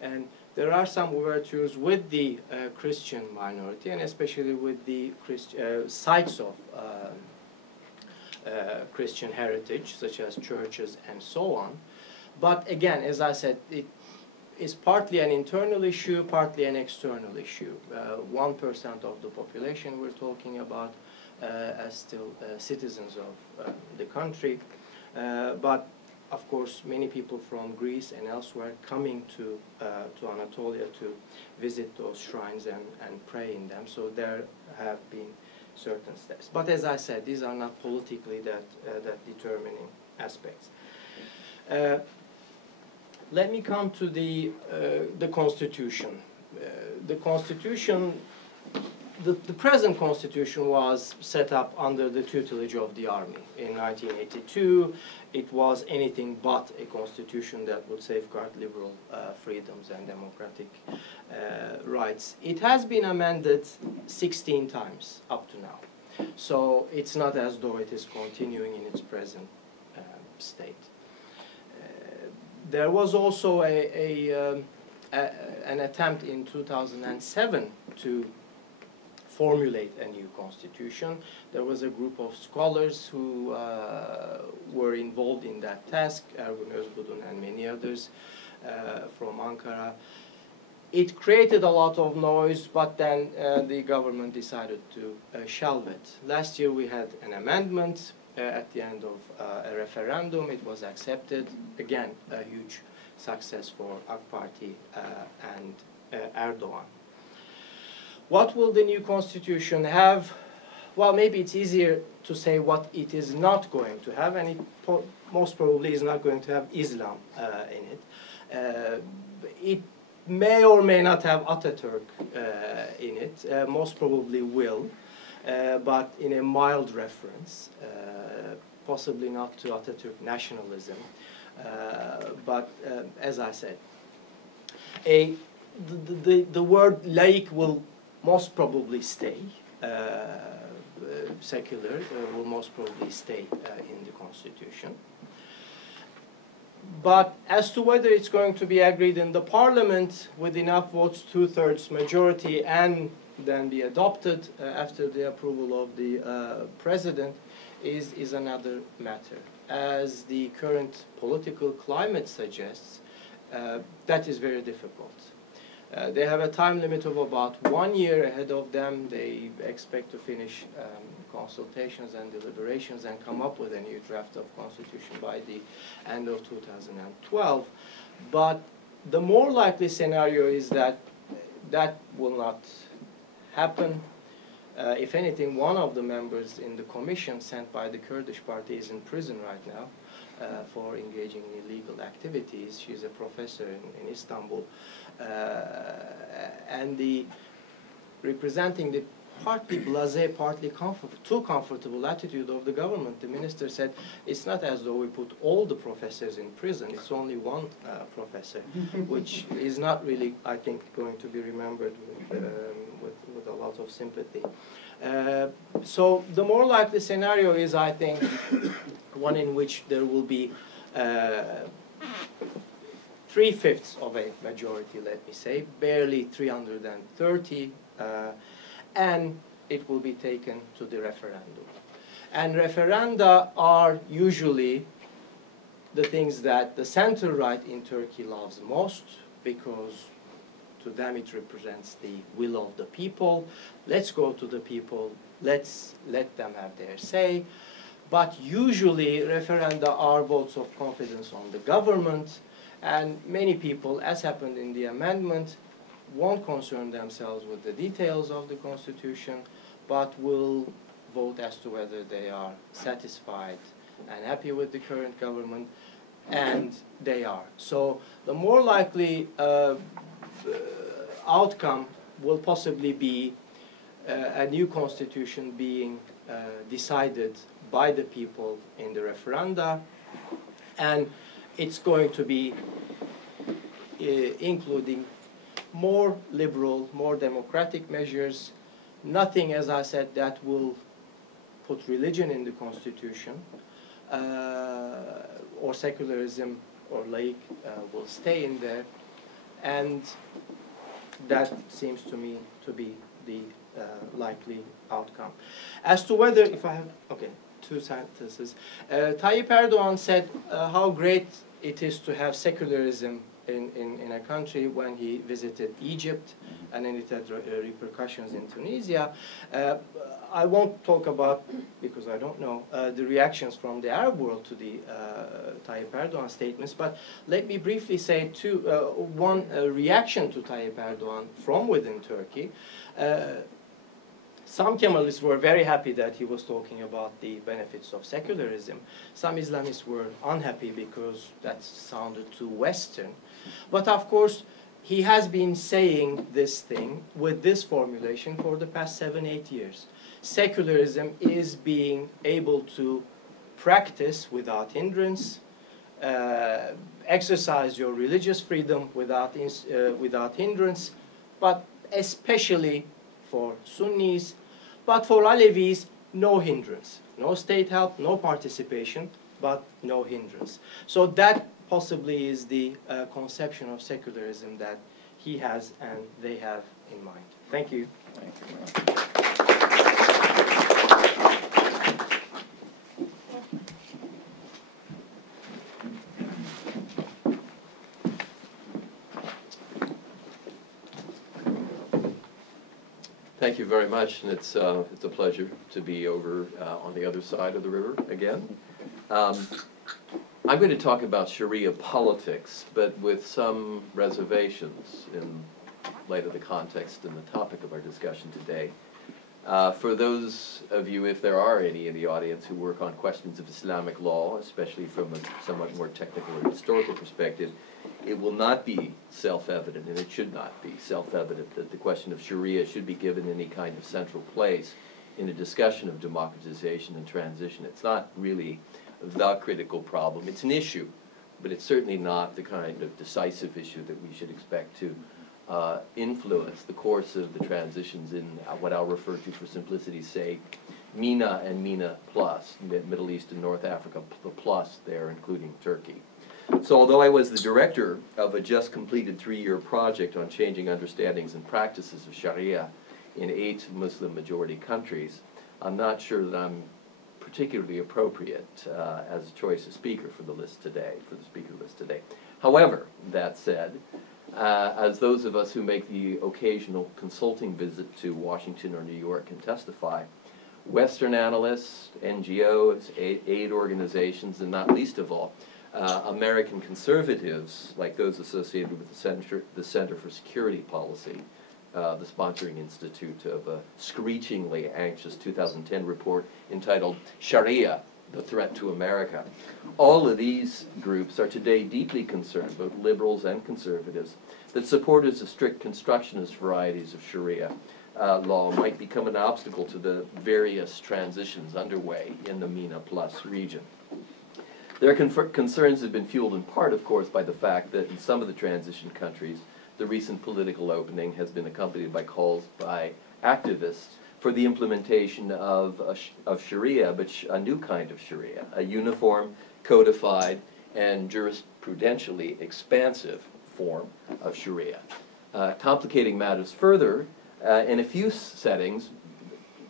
And there are some overtures with the Christian minority, and especially with the sites of Christian heritage, such as churches and so on. But again, as I said, it is partly an internal issue, partly an external issue. 1% of the population we're talking about as still citizens of the country. But of course, many people from Greece and elsewhere coming to Anatolia to visit those shrines and pray in them. So there have been certain steps. But as I said, these are not politically that determining aspects. Let me come to the Constitution. The Constitution the present constitution was set up under the tutelage of the army. In 1982, it was anything but a constitution that would safeguard liberal freedoms and democratic rights. It has been amended 16 times up to now. So it's not as though it is continuing in its present state. There was also an attempt in 2007 to formulate a new constitution. There was a group of scholars who were involved in that task, Ergun Özbudun and many others from Ankara. It created a lot of noise, but then the government decided to shelve it. Last year we had an amendment at the end of a referendum. It was accepted. Again, a huge success for AK Party and Erdogan. What will the new constitution have? Well, maybe it's easier to say what it is not going to have, and it most probably is not going to have Islam in it. It may or may not have Atatürk in it, most probably will, but in a mild reference, possibly not to Atatürk nationalism, but as I said, the word laik will most probably stay, secular will most probably stay in the constitution. But as to whether it's going to be agreed in the parliament with enough votes, 2/3 majority, and then be adopted after the approval of the president is another matter. As the current political climate suggests, that is very difficult. They have a time limit of about 1 year ahead of them. They expect to finish consultations and deliberations and come up with a new draft of constitution by the end of 2012. But the more likely scenario is that that will not happen. If anything, one of the members in the commission sent by the Kurdish party is in prison right now for engaging in illegal activities. She's a professor in Istanbul. And the representing the partly blasé, partly too comfortable attitude of the government, the minister said, it's not as though we put all the professors in prison, it's only one professor, which is not really, I think, going to be remembered with a lot of sympathy. So the more likely scenario is, I think, one in which there will be 3/5 of a majority, let me say, barely 330, and it will be taken to the referendum. And referenda are usually the things that the center-right in Turkey loves most, because to them it represents the will of the people. Let's go to the people, let's let them have their say. But usually referenda are votes of confidence on the government, and many people, as happened in the amendment, won't concern themselves with the details of the constitution, but will vote as to whether they are satisfied and happy with the current government, and they are. So the more likely outcome will possibly be a new constitution being decided by the people in the referenda, and it's going to be including more liberal, more democratic measures, nothing, as I said, that will put religion in the constitution, or secularism or laik will stay in there, and that seems to me to be the likely outcome. As to whether, if I have, okay, 2 sentences. Tayyip Erdogan said how great it is to have secularism in a country when he visited Egypt, and then it had repercussions in Tunisia. I won't talk about, because I don't know, the reactions from the Arab world to the Tayyip Erdogan statements, but let me briefly say one reaction to Tayyip Erdogan from within Turkey. Some Kemalists were very happy that he was talking about the benefits of secularism. Some Islamists were unhappy because that sounded too Western. But of course, he has been saying this thing with this formulation for the past 7-8 years. Secularism is being able to practice without hindrance, exercise your religious freedom without hindrance, but especially for Sunnis, but for Alevis, no hindrance. No state help, no participation, but no hindrance. So that possibly is the conception of secularism that he has and they have in mind. Thank you. Thank you. Thank you very much, and it's a pleasure to be over on the other side of the river again. I'm going to talk about Sharia politics, but with some reservations in light of the context and the topic of our discussion today. For those of you, if there are any in the audience, who work on questions of Islamic law, especially from a somewhat more technical or historical perspective, it will not be self-evident, and it should not be self-evident, that the question of Sharia should be given any kind of central place in a discussion of democratization and transition. It's not really the critical problem. It's an issue, but it's certainly not the kind of decisive issue that we should expect to influence the course of the transitions in what I'll refer to for simplicity's sake, MENA and MENA plus, Middle East and North Africa, the plus there, including Turkey. So although I was the director of a just completed 3-year project on changing understandings and practices of Sharia in 8 Muslim majority countries, I'm not sure that I'm particularly appropriate as a choice of speaker for the list today, for the speaker list today. However, that said, as those of us who make the occasional consulting visit to Washington or New York can testify, Western analysts, NGOs, aid organizations, and not least of all, American conservatives, like those associated with the Center for Security Policy, the sponsoring institute of a screechingly anxious 2010 report entitled Sharia, the Threat to America. All of these groups are today deeply concerned, both liberals and conservatives, that supporters of strict constructionist varieties of Sharia law might become an obstacle to the various transitions underway in the MENA plus region. Their concerns have been fueled in part, of course, by the fact that in some of the transition countries, the recent political opening has been accompanied by calls by activists for the implementation of Sharia, but a new kind of Sharia, a uniform, codified, and jurisprudentially expansive form of Sharia. Complicating matters further, in a few settings,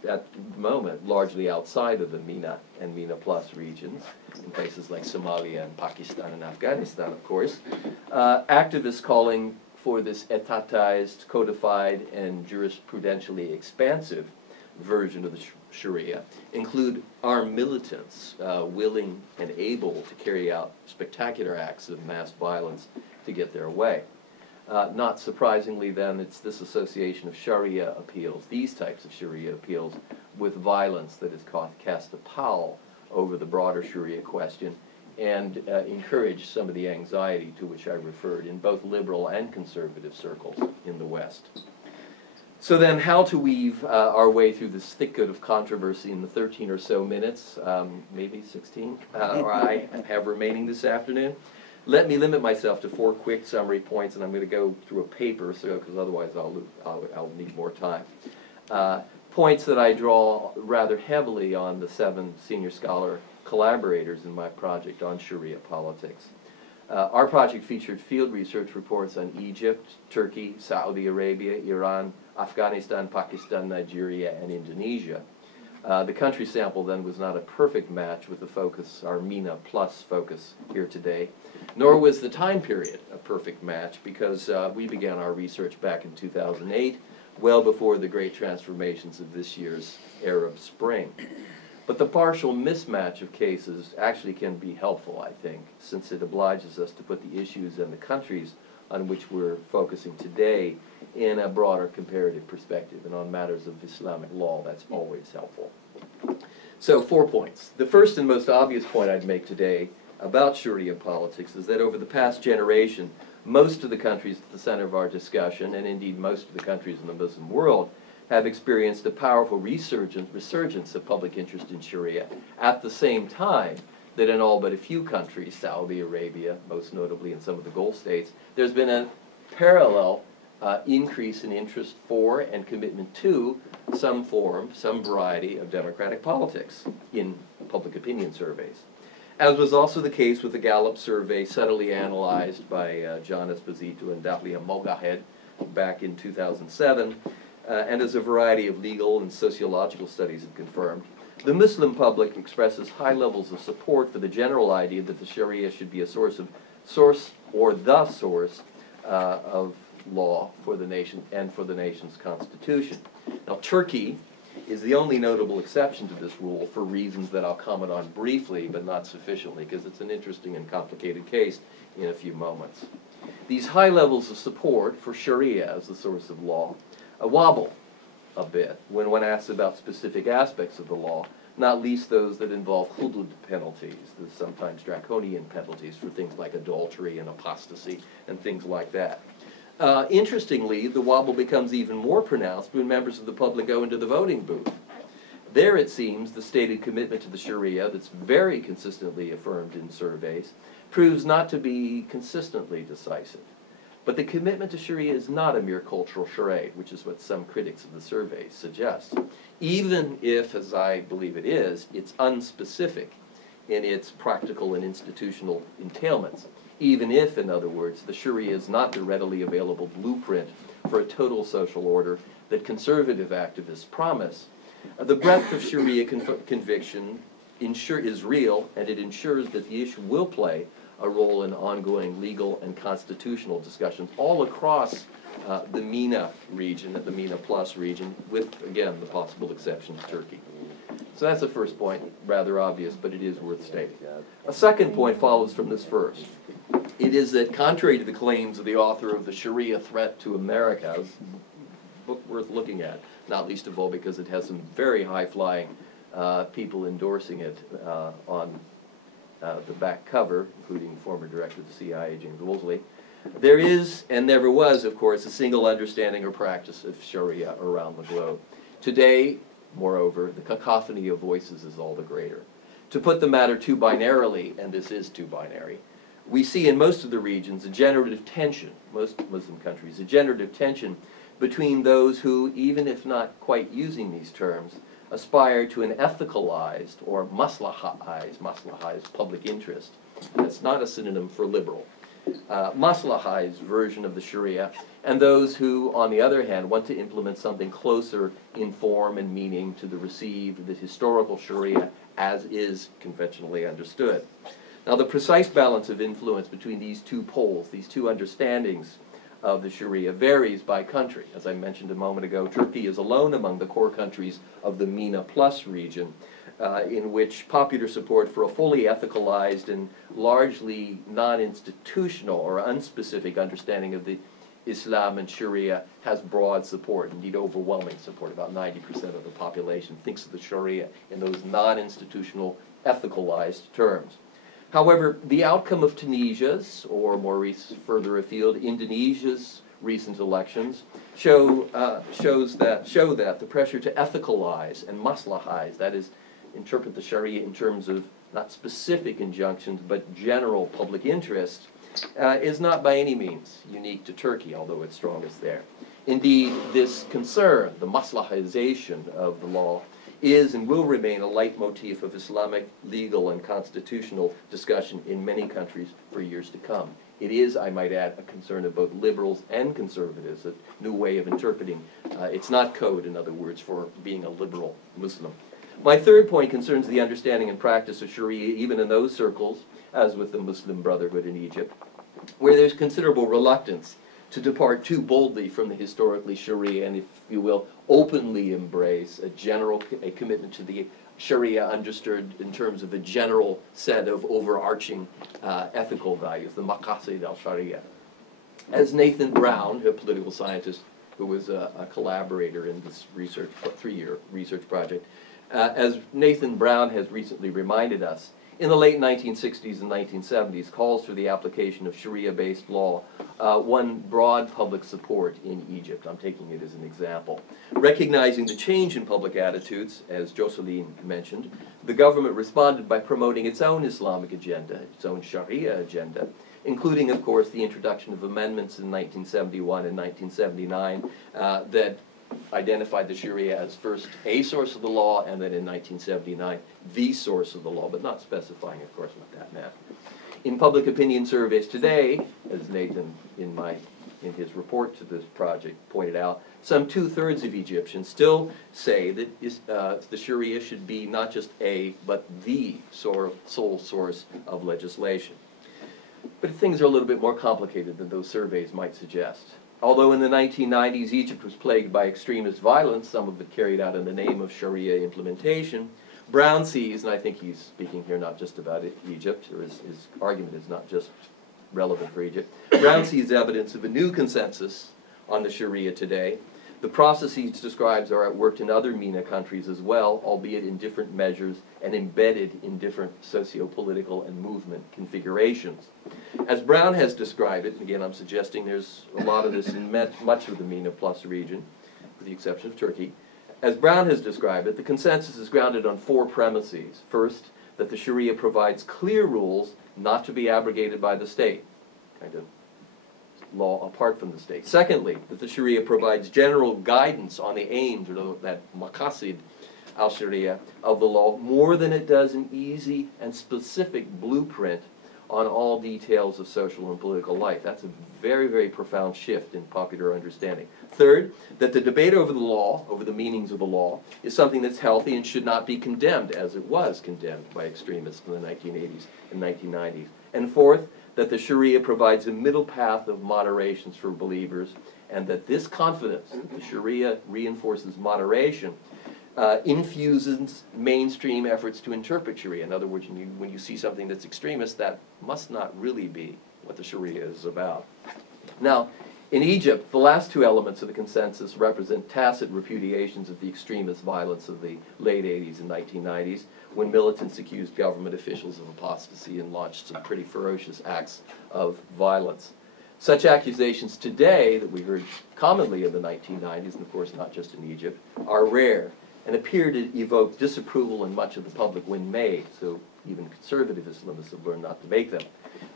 at the moment, largely outside of the MENA and MENA plus regions, in places like Somalia and Pakistan and Afghanistan, of course, activists calling for this etatized, codified, and jurisprudentially expansive version of the Sharia include armed militants willing and able to carry out spectacular acts of mass violence to get their way. Not surprisingly, then, it's this association of Sharia appeals, these types of Sharia appeals, with violence that has cast a pall over the broader Sharia question and encouraged some of the anxiety to which I referred in both liberal and conservative circles in the West. So then, how to weave our way through this thicket of controversy in the 13 or so minutes, maybe 16, or I have remaining this afternoon? Let me limit myself to 4 quick summary points, and I'm going to go through a paper, because otherwise I'll need more time. Points that I draw rather heavily on the 7 senior scholar collaborators in my project on Sharia politics. Our project featured field research reports on Egypt, Turkey, Saudi Arabia, Iran, Afghanistan, Pakistan, Nigeria, and Indonesia. The country sample then was not a perfect match with the focus, our MENA plus focus here today, nor was the time period a perfect match because we began our research back in 2008, well before the great transformations of this year's Arab Spring. But the partial mismatch of cases actually can be helpful, I think, since it obliges us to put the issues and the countries on which we're focusing today in a broader comparative perspective. And on matters of Islamic law, that's always helpful. So 4 points. The first and most obvious point I'd make today about Sharia politics is that over the past generation, most of the countries at the center of our discussion, and indeed most of the countries in the Muslim world, have experienced a powerful resurgence of public interest in Sharia at the same time that in all but a few countries, Saudi Arabia, most notably in some of the Gulf states, there's been a parallel increase in interest for and commitment to some form, some variety of democratic politics in public opinion surveys. As was also the case with the Gallup survey subtly analyzed by John Esposito and Dalia Mogahed back in 2007, and as a variety of legal and sociological studies have confirmed, the Muslim public expresses high levels of support for the general idea that the Sharia should be a source or the source of law for the nation and for the nation's constitution. Now, Turkey is the only notable exception to this rule for reasons that I'll comment on briefly, but not sufficiently, because it's an interesting and complicated case in a few moments. These high levels of support for Sharia as the source of law wobble a bit when one asks about specific aspects of the law, not least those that involve hudud penalties, the sometimes draconian penalties for things like adultery and apostasy and things like that. Interestingly, the wobble becomes even more pronounced when members of the public go into the voting booth. There, it seems, the stated commitment to the Sharia that's very consistently affirmed in surveys proves not to be consistently decisive. But the commitment to Sharia is not a mere cultural charade, which is what some critics of the survey suggest. Even if, as I believe it is, it's unspecific in its practical and institutional entailments. Even if, in other words, the Sharia is not the readily available blueprint for a total social order that conservative activists promise, the breadth of Sharia conviction is real, and it ensures that the issue will play a role in ongoing legal and constitutional discussions all across the MENA region, the MENA Plus region, with, again, the possible exception of Turkey. So that's the first point, rather obvious, but it is worth stating. A second point follows from this first. It is that, contrary to the claims of the author of The Sharia Threat to America, a book worth looking at, not least of all because it has some very high-flying people endorsing it on the back cover, including former director of the CIA, James Woolsey, there is, and never was, of course, a single understanding or practice of Sharia around the globe. Today, moreover, the cacophony of voices is all the greater. To put the matter too binarily, and this is too binary, we see in most of the regions a generative tension, most Muslim countries, a generative tension between those who, even if not quite using these terms, aspire to an ethicalized or maslahized public interest. That's not a synonym for liberal. Maslahized version of the Sharia, and those who, on the other hand, want to implement something closer in form and meaning to the received, the historical Sharia as is conventionally understood. Now, the precise balance of influence between these two poles, these two understandings of the Sharia, varies by country. As I mentioned a moment ago, Turkey is alone among the core countries of the MENA Plus region, in which popular support for a fully ethicalized and largely non-institutional or unspecific understanding of the Islam and Sharia has broad support, indeed overwhelming support. About 90% of the population thinks of the Sharia in those non-institutional, ethicalized terms. However, the outcome of Tunisia's, or more further afield, Indonesia's recent elections show that the pressure to ethicalize and maslahize, that is, interpret the Sharia in terms of not specific injunctions but general public interest, is not by any means unique to Turkey, although it's strongest there. Indeed, this concern, the maslahization of the law, is and will remain a leitmotif of Islamic legal and constitutional discussion in many countries for years to come. It is, I might add, a concern of both liberals and conservatives, a new way of interpreting. It's not code, in other words, for being a liberal Muslim. My third point concerns the understanding and practice of Sharia even in those circles, as with the Muslim Brotherhood in Egypt, where there's considerable reluctance to depart too boldly from the historically Sharia and, if you will, openly embrace a commitment to the Sharia understood in terms of a general set of overarching ethical values, the maqasid al-Sharia. As Nathan Brown, a political scientist who was a collaborator in this three-year research project, as Nathan Brown has recently reminded us, in the late 1960s and 1970s calls for the application of Sharia-based law, won broad public support in Egypt. I'm taking it as an example. Recognizing the change in public attitudes, as Jocelyne mentioned, the government responded by promoting its own Islamic agenda, its own Sharia agenda, including, of course, the introduction of amendments in 1971 and 1979 that identified the Sharia as first a source of the law, and then in 1979 the source of the law, but not specifying, of course, what that meant. In public opinion surveys today, as Nathan in his report to this project pointed out, some 2/3 of Egyptians still say that the Sharia should be not just a, but the sole source of legislation. But things are a little bit more complicated than those surveys might suggest. Although in the 1990s Egypt was plagued by extremist violence, some of it carried out in the name of Sharia implementation, Brown sees, and I think he's speaking here not just about Egypt, or his argument is not just relevant for Egypt, Brown sees evidence of a new consensus on the Sharia today. The processes he describes are at work in other MENA countries as well, albeit in different measures and embedded in different socio-political and movement configurations. As Brown has described it, and again I'm suggesting there's a lot of this in much of the MENA Plus region, with the exception of Turkey. As Brown has described it, the consensus is grounded on 4 premises. First, that the Sharia provides clear rules not to be abrogated by the state, kind of law apart from the state. Secondly, that the Sharia provides general guidance on the aims, or that maqasid al-Sharia of the law, more than it does an easy and specific blueprint on all details of social and political life. That's a very, very profound shift in popular understanding. Third, that the debate over the law, over the meanings of the law, is something that's healthy and should not be condemned, as it was condemned by extremists in the 1980s and 1990s. And fourth, that the Sharia provides a middle path of moderations for believers, and that this confidence, that the Sharia reinforces moderation, infuses mainstream efforts to interpret Sharia. In other words, when you see something that's extremist, that must not really be what the Sharia is about. Now, in Egypt, the last 2 elements of the consensus represent tacit repudiations of the extremist violence of the late 80s and 1990s, when militants accused government officials of apostasy and launched some pretty ferocious acts of violence. Such accusations today, that we heard commonly in the 1990s, and of course not just in Egypt, are rare, and appear to evoke disapproval in much of the public when made, so even conservative Islamists have learned not to make them.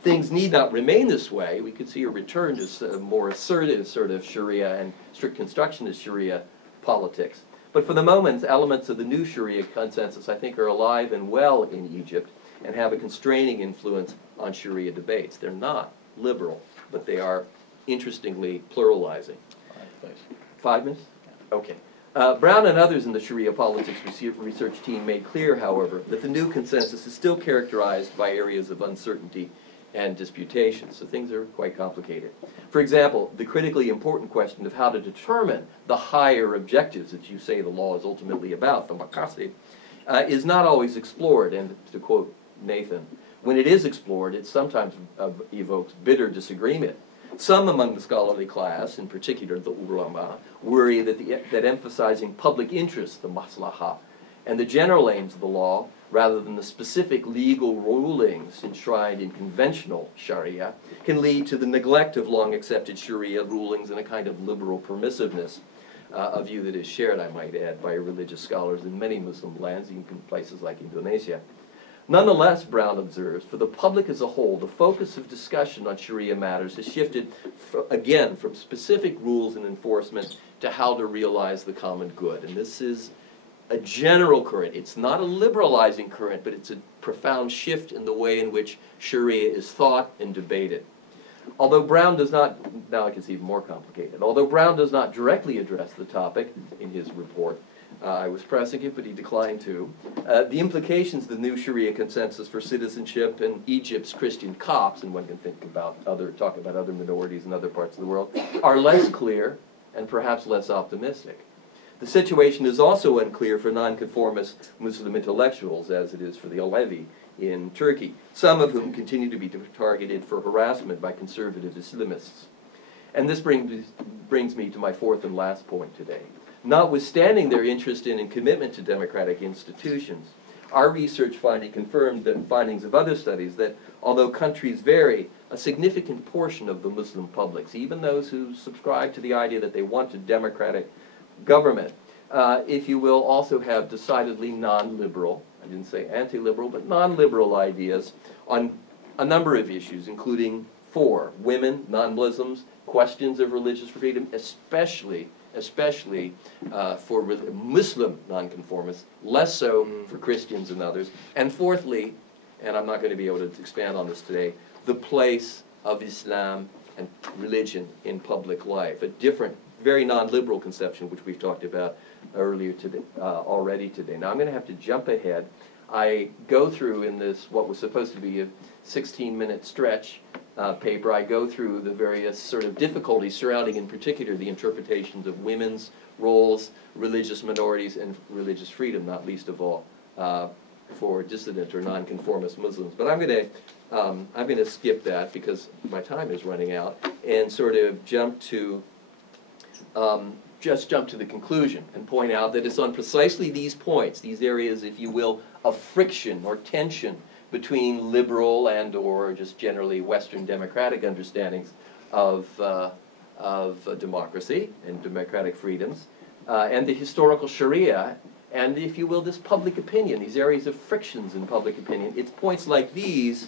Things need not remain this way. We could see a return to more assertive sort of Sharia and strict constructionist Sharia politics. But for the moment, elements of the new Sharia consensus, I think, are alive and well in Egypt and have a constraining influence on Sharia debates. They're not liberal, but they are interestingly pluralizing. 5 minutes? Okay. Brown and others in the Sharia politics research team made clear, however, that the new consensus is still characterized by areas of uncertainty and disputation, so things are quite complicated. For example, the critically important question of how to determine the higher objectives that you say the law is ultimately about, the maqasid, is not always explored, and to quote Nathan, when it is explored, it sometimes evokes bitter disagreement. Some among the scholarly class, in particular the ulama, worry that emphasizing public interest, the maslaha, and the general aims of the law, rather than the specific legal rulings enshrined in conventional Sharia, can lead to the neglect of long-accepted Sharia rulings and a kind of liberal permissiveness, a view that is shared, I might add, by religious scholars in many Muslim lands, even in places like Indonesia. Nonetheless, Brown observes, for the public as a whole, the focus of discussion on Sharia matters has shifted, again, from specific rules and enforcement to how to realize the common good. And this is a general current. It's not a liberalizing current, but it's a profound shift in the way in which Sharia is thought and debated. Although Brown does not, now it gets even more complicated, although Brown does not directly address the topic in his report, I was pressing it, but he declined to. The implications of the new Sharia consensus for citizenship and Egypt's Christian Copts, and one can think about talk about other minorities in other parts of the world, are less clear and perhaps less optimistic. The situation is also unclear for nonconformist Muslim intellectuals, as it is for the Alevi in Turkey, some of whom continue to be targeted for harassment by conservative Islamists. And this brings me to my 4th and last point today. Notwithstanding their interest in and commitment to democratic institutions, our research finding confirmed the findings of other studies that although countries vary, a significant portion of the Muslim publics, even those who subscribe to the idea that they want a democratic government, if you will, also have decidedly non-liberal, I didn't say anti-liberal, but non-liberal ideas on a number of issues, including 4, women, non-Muslims, questions of religious freedom, especially for Muslim nonconformists, less so for Christians and others. And fourthly, and I'm not going to be able to expand on this today, the place of Islam and religion in public life, a different, very non-liberal conception which we've talked about earlier today, already today. Now I'm going to have to jump ahead. I go through in this, what was supposed to be a 16-minute stretch paper, I go through the various sort of difficulties surrounding, in particular, the interpretations of women's roles, religious minorities, and religious freedom, not least of all for dissident or nonconformist Muslims. But I'm going to skip that because my time is running out and sort of jump to the conclusion and point out that it's on precisely these points, these areas, if you will, of friction or tension between liberal and or just generally Western democratic understandings of democracy and democratic freedoms, and the historical Sharia, and if you will, this public opinion, these areas of frictions in public opinion. It's points like these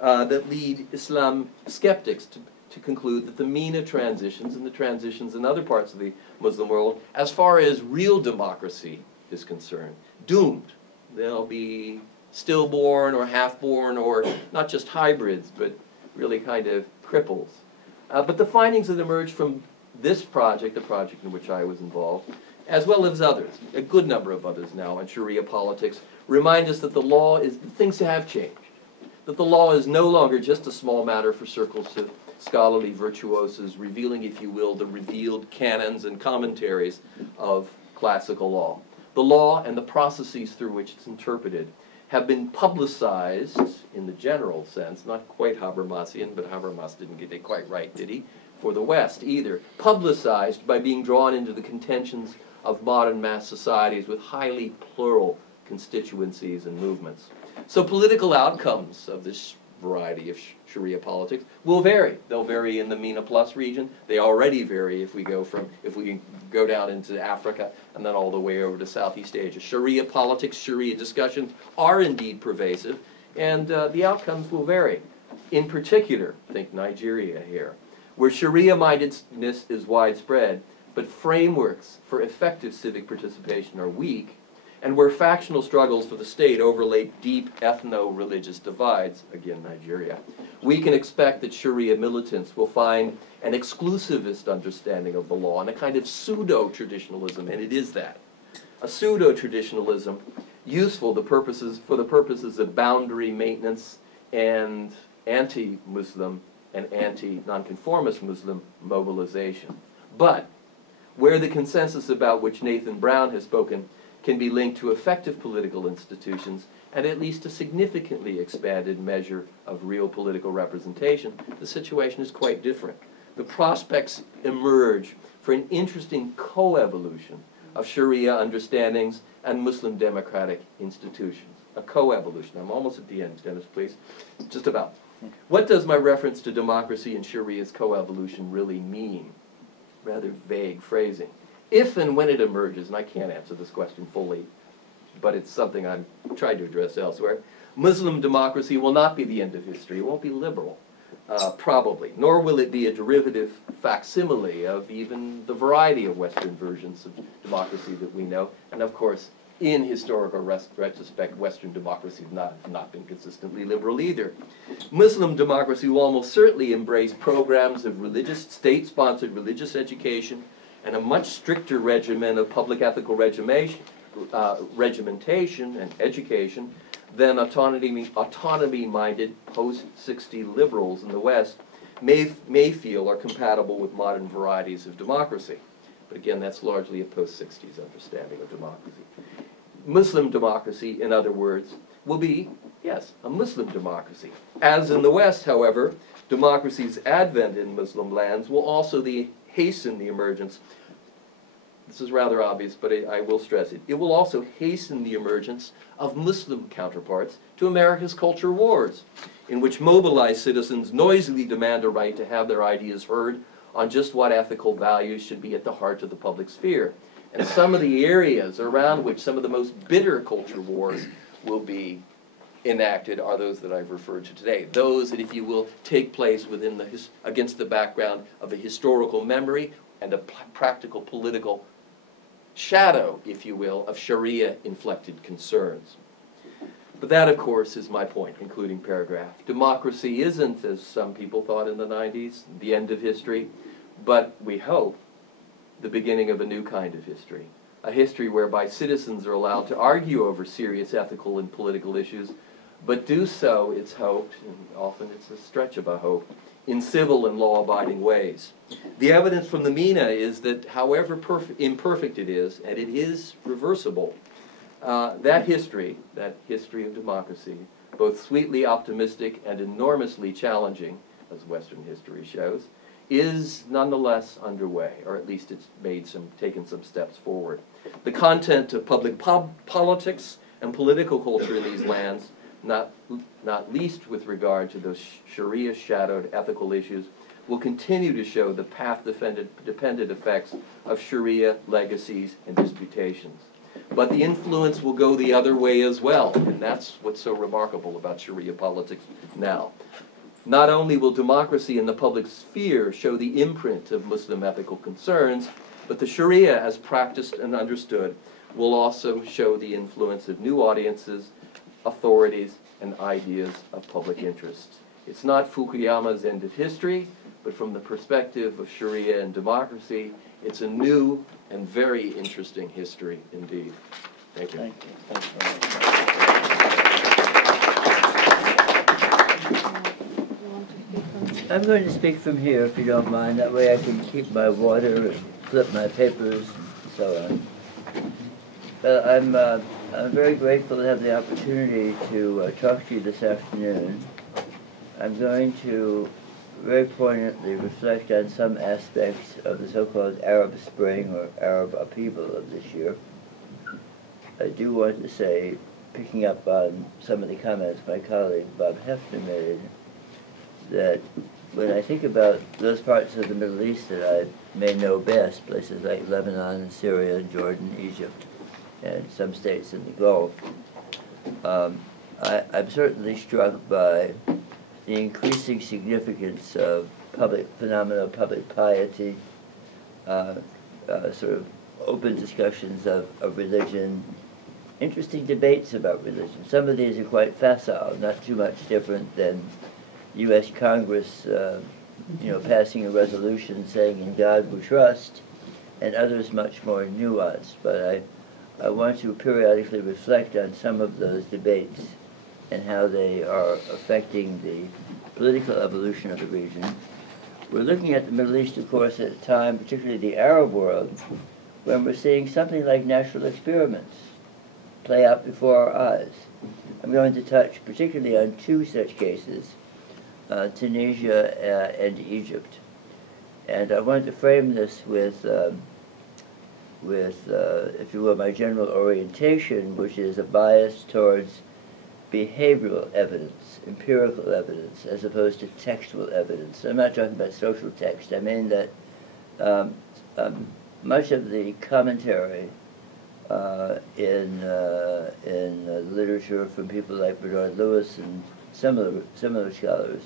that lead Islam skeptics to conclude that the MENA transitions and the transitions in other parts of the Muslim world, as far as real democracy is concerned, doomed. They'll be stillborn or half-born or not just hybrids, but really kind of cripples. But the findings that emerged from this project, the project in which I was involved, as well as others, a good number of others now on Sharia politics, remind us that the law is, things have changed. That the law is no longer just a small matter for circles of scholarly virtuosos, revealing, if you will, the revealed canons and commentaries of classical law. The law and the processes through which it's interpreted have been publicized in the general sense, not quite Habermasian, but Habermas didn't get it quite right, did he? For the West either. Publicized by being drawn into the contentions of modern mass societies with highly plural constituencies and movements. So political outcomes of this variety of Sharia politics will vary. They'll vary in the MENA Plus region. They already vary if we go down into Africa and then all the way over to Southeast Asia. Sharia politics, Sharia discussions are indeed pervasive, and the outcomes will vary. In particular, think Nigeria here, where Sharia-mindedness is widespread, but frameworks for effective civic participation are weak, and where factional struggles for the state overlay deep ethno-religious divides, again Nigeria, we can expect that Sharia militants will find an exclusivist understanding of the law and a kind of pseudo-traditionalism, and it is that. A pseudo-traditionalism useful for the purposes of boundary maintenance and anti-Muslim and anti-nonconformist Muslim mobilization. But where the consensus about which Nathan Brown has spoken can be linked to effective political institutions and at least a significantly expanded measure of real political representation, the situation is quite different. The prospects emerge for an interesting coevolution of Sharia understandings and Muslim democratic institutions. A coevolution. I'm almost at the end, Denis, please. Just about. What does my reference to democracy and Sharia's coevolution really mean? Rather vague phrasing. If and when it emerges, and I can't answer this question fully, but it's something I'm trying to address elsewhere, Muslim democracy will not be the end of history. It won't be liberal, probably, nor will it be a derivative facsimile of even the variety of Western versions of democracy that we know. And of course, in historical retrospect, Western democracy has not been consistently liberal either. Muslim democracy will almost certainly embrace programs of state-sponsored religious education, and a much stricter regimen of public ethical regimentation and education than autonomy-minded post-60 liberals in the West may feel are compatible with modern varieties of democracy. But again, that's largely a post-60s understanding of democracy. Muslim democracy, in other words, will be, yes, a Muslim democracy. As in the West, however, democracy's advent in Muslim lands will also hasten the emergence this is rather obvious, but I will stress it, it will also hasten the emergence of Muslim counterparts to America's culture wars, in which mobilized citizens noisily demand a right to have their ideas heard on just what ethical values should be at the heart of the public sphere. And some of the areas around which some of the most bitter culture wars will be enacted are those that I've referred to today. Those that, if you will, take place within against the background of a historical memory and a practical political shadow, if you will, of Sharia-inflected concerns. But that, of course, is my point, concluding paragraph. Democracy isn't, as some people thought in the 90s, the end of history, but we hope the beginning of a new kind of history. A history whereby citizens are allowed to argue over serious ethical and political issues, but do so, it's hoped, and often it's a stretch of a hope, in civil and law-abiding ways. The evidence from the MENA is that however imperfect it is, and it is reversible, that history of democracy, both sweetly optimistic and enormously challenging, as Western history shows, is nonetheless underway, or at least it's taken some steps forward. The content of public politics and political culture in these lands, not least with regard to those Sharia-shadowed ethical issues, will continue to show the path-dependent effects of Sharia legacies and disputations. But the influence will go the other way as well, and that's what's so remarkable about Sharia politics now. Not only will democracy in the public sphere show the imprint of Muslim ethical concerns, but the Sharia, as practiced and understood, will also show the influence of new audiences, authorities, and ideas of public interest. It's not Fukuyama's end of history, but from the perspective of Sharia and democracy, it's a new and very interesting history indeed. Thank you. Thank you. Thanks very much. I'm going to speak from here, if you don't mind. That way I can keep my water and flip my papers and so on. I'm very grateful to have the opportunity to talk to you this afternoon. I'm going to very poignantly reflect on some aspects of the so-called Arab Spring or Arab upheaval of this year. I do want to say, picking up on some of the comments my colleague Bob Hefner made, that when I think about those parts of the Middle East that I may know best, places like Lebanon, Syria, Jordan, Egypt, and some states in the Gulf, I'm certainly struck by the increasing significance of phenomena of public piety, sort of open discussions of religion, interesting debates about religion. Some of these are quite facile, not too much different than U.S. Congress, passing a resolution saying "In God we trust," and others much more nuanced. But I want to periodically reflect on some of those debates and how they are affecting the political evolution of the region. We're looking at the Middle East, of course, at a time, particularly the Arab world, when we're seeing something like natural experiments play out before our eyes. I'm going to touch particularly on two such cases, Tunisia and Egypt. And I wanted to frame this with if you will, my general orientation, which is a bias towards behavioral evidence, empirical evidence, as opposed to textual evidence. I'm not talking about social text. I mean that much of the commentary in literature from people like Bernard Lewis and similar scholars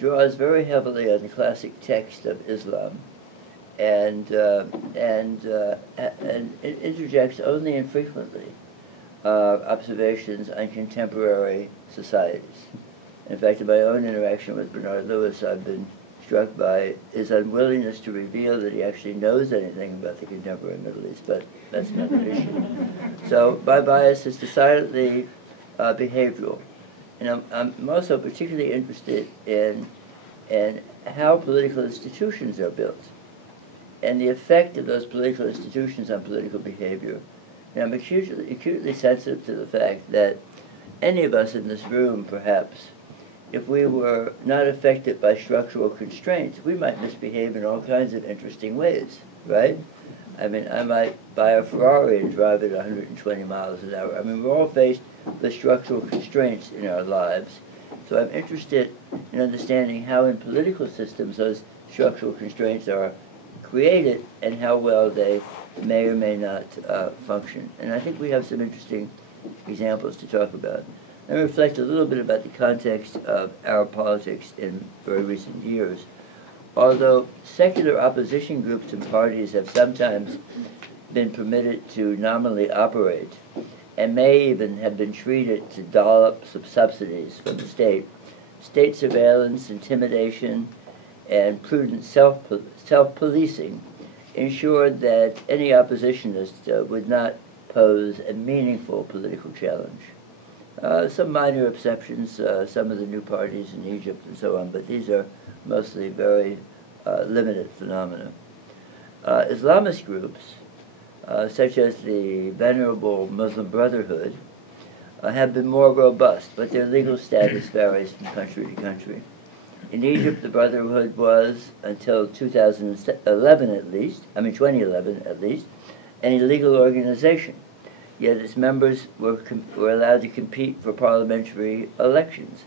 draws very heavily on the classic text of Islam, and it interjects only infrequently observations on contemporary societies. In fact, in my own interaction with Bernard Lewis, I've been struck by his unwillingness to reveal that he actually knows anything about the contemporary Middle East, but that's another issue. So my bias is decidedly behavioral. And I'm also particularly interested in how political institutions are built and the effect of those political institutions on political behavior. And I'm acutely sensitive to the fact that any of us in this room, perhaps, if we were not affected by structural constraints, we might misbehave in all kinds of interesting ways, right? I mean, I might buy a Ferrari and drive it 120 miles an hour. I mean, we're all faced with structural constraints in our lives. So I'm interested in understanding how in political systems those structural constraints are created and how well they may or may not function. And I think we have some interesting examples to talk about. Let me reflect a little bit about the context of Arab politics in very recent years. Although secular opposition groups and parties have sometimes been permitted to nominally operate and may even have been treated to dollops of subsidies from the state surveillance, intimidation, and prudent self-policing ensured that any oppositionist would not pose a meaningful political challenge. Some minor exceptions, some of the new parties in Egypt and so on, but these are mostly very limited phenomena. Islamist groups, such as the Venerable Muslim Brotherhood, have been more robust, but their legal status varies from country to country. In Egypt, the Brotherhood was, until 2011 at least, 2011 at least, an illegal organization, yet its members were allowed to compete for parliamentary elections,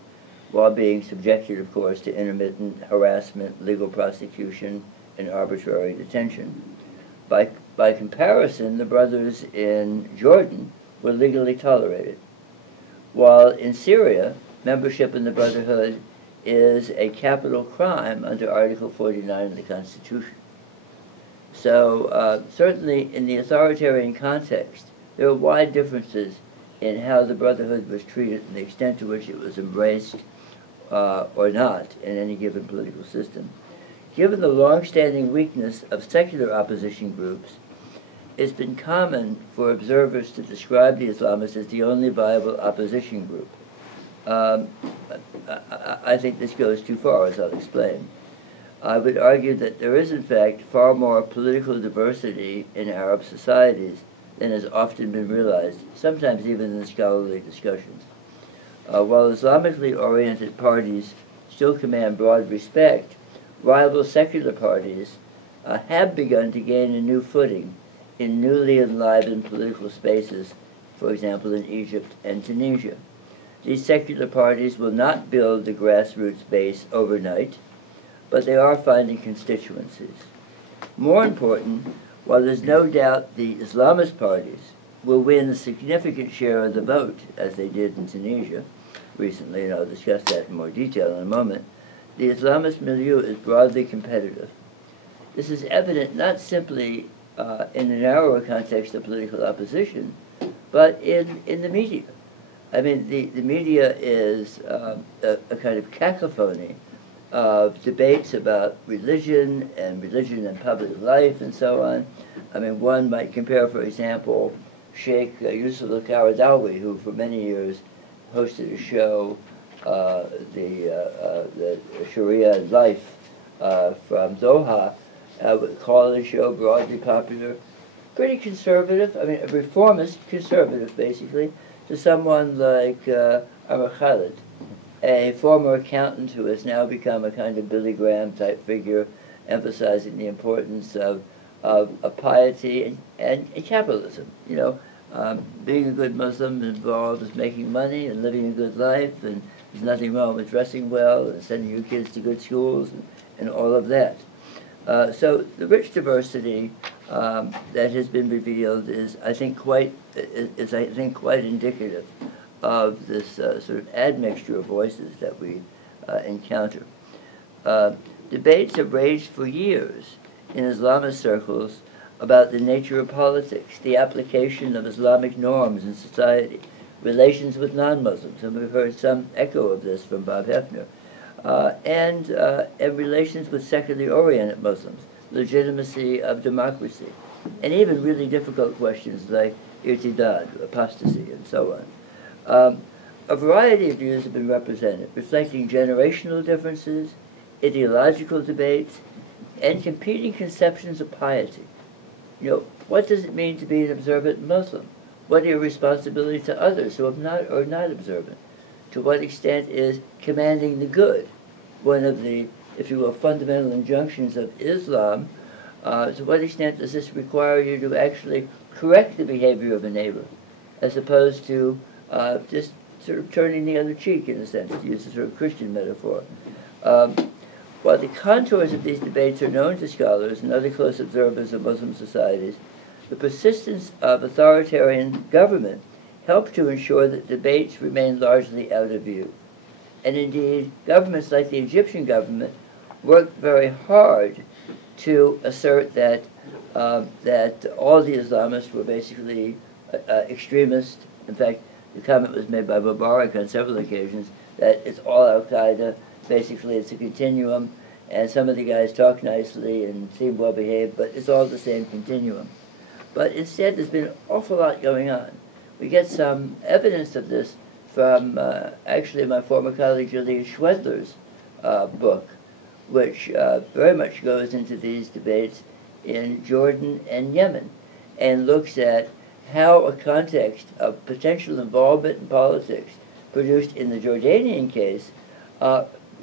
while being subjected, of course, to intermittent harassment, legal prosecution, and arbitrary detention. By comparison, the brothers in Jordan were legally tolerated, while in Syria, membership in the Brotherhood is a capital crime under Article 49 of the Constitution. So certainly in the authoritarian context, there are wide differences in how the Brotherhood was treated and the extent to which it was embraced or not in any given political system. Given the long-standing weakness of secular opposition groups, it's been common for observers to describe the Islamists as the only viable opposition group. I think this goes too far, as I'll explain. I would argue that there is, in fact, far more political diversity in Arab societies than has often been realized, sometimes even in scholarly discussions. While Islamically oriented parties still command broad respect, rival secular parties have begun to gain a new footing in newly enlivened political spaces, for example, in Egypt and Tunisia. These secular parties will not build the grassroots base overnight, but they are finding constituencies. More important, while there's no doubt the Islamist parties will win a significant share of the vote, as they did in Tunisia recently, and I'll discuss that in more detail in a moment, the Islamist milieu is broadly competitive. This is evident not simply in the narrower context of political opposition, but in the media. I mean, the media is a kind of cacophony of debates about religion and public life and so on. I mean, one might compare, for example, Sheikh Yusuf al-Qaradawi, who for many years hosted a show, the Sharia Life from Doha, would call the show broadly popular, pretty conservative, I mean, a reformist conservative, basically, to someone like Amr Khalid, a former accountant who has now become a kind of Billy Graham type figure, emphasizing the importance of piety and capitalism. You know, being a good Muslim involves making money and living a good life, and there's nothing wrong with dressing well and sending your kids to good schools and all of that. So the rich diversity that has been revealed is, I think, quite indicative of this sort of admixture of voices that we encounter. Debates have raged for years in Islamist circles about the nature of politics, the application of Islamic norms in society, relations with non-Muslims, and we've heard some echo of this from Bob Hefner, and relations with secularly oriented Muslims, legitimacy of democracy, and even really difficult questions like irtidad, apostasy, and so on. A variety of views have been represented, reflecting generational differences, ideological debates, and competing conceptions of piety. You know, what does it mean to be an observant Muslim? What are your responsibilities to others who are not observant? To what extent is commanding the good one of the, if you will, fundamental injunctions of Islam, To what extent does this require you to actually correct the behavior of a neighbor, as opposed to just sort of turning the other cheek, in a sense, to use a sort of Christian metaphor? While the contours of these debates are known to scholars and other close observers of Muslim societies, the persistence of authoritarian government helped to ensure that debates remain largely out of view. And indeed, governments like the Egyptian government worked very hard to assert that that all the Islamists were basically extremists. In fact, the comment was made by Mubarak on several occasions that it's all Al-Qaeda. Basically, it's a continuum, and some of the guys talk nicely and seem well behaved, but it's all the same continuum. But instead, there's been an awful lot going on. We get some evidence of this from actually my former colleague Julian Schwedler's book, which very much goes into these debates in Jordan and Yemen, and looks at how a context of potential involvement in politics produced in the Jordanian case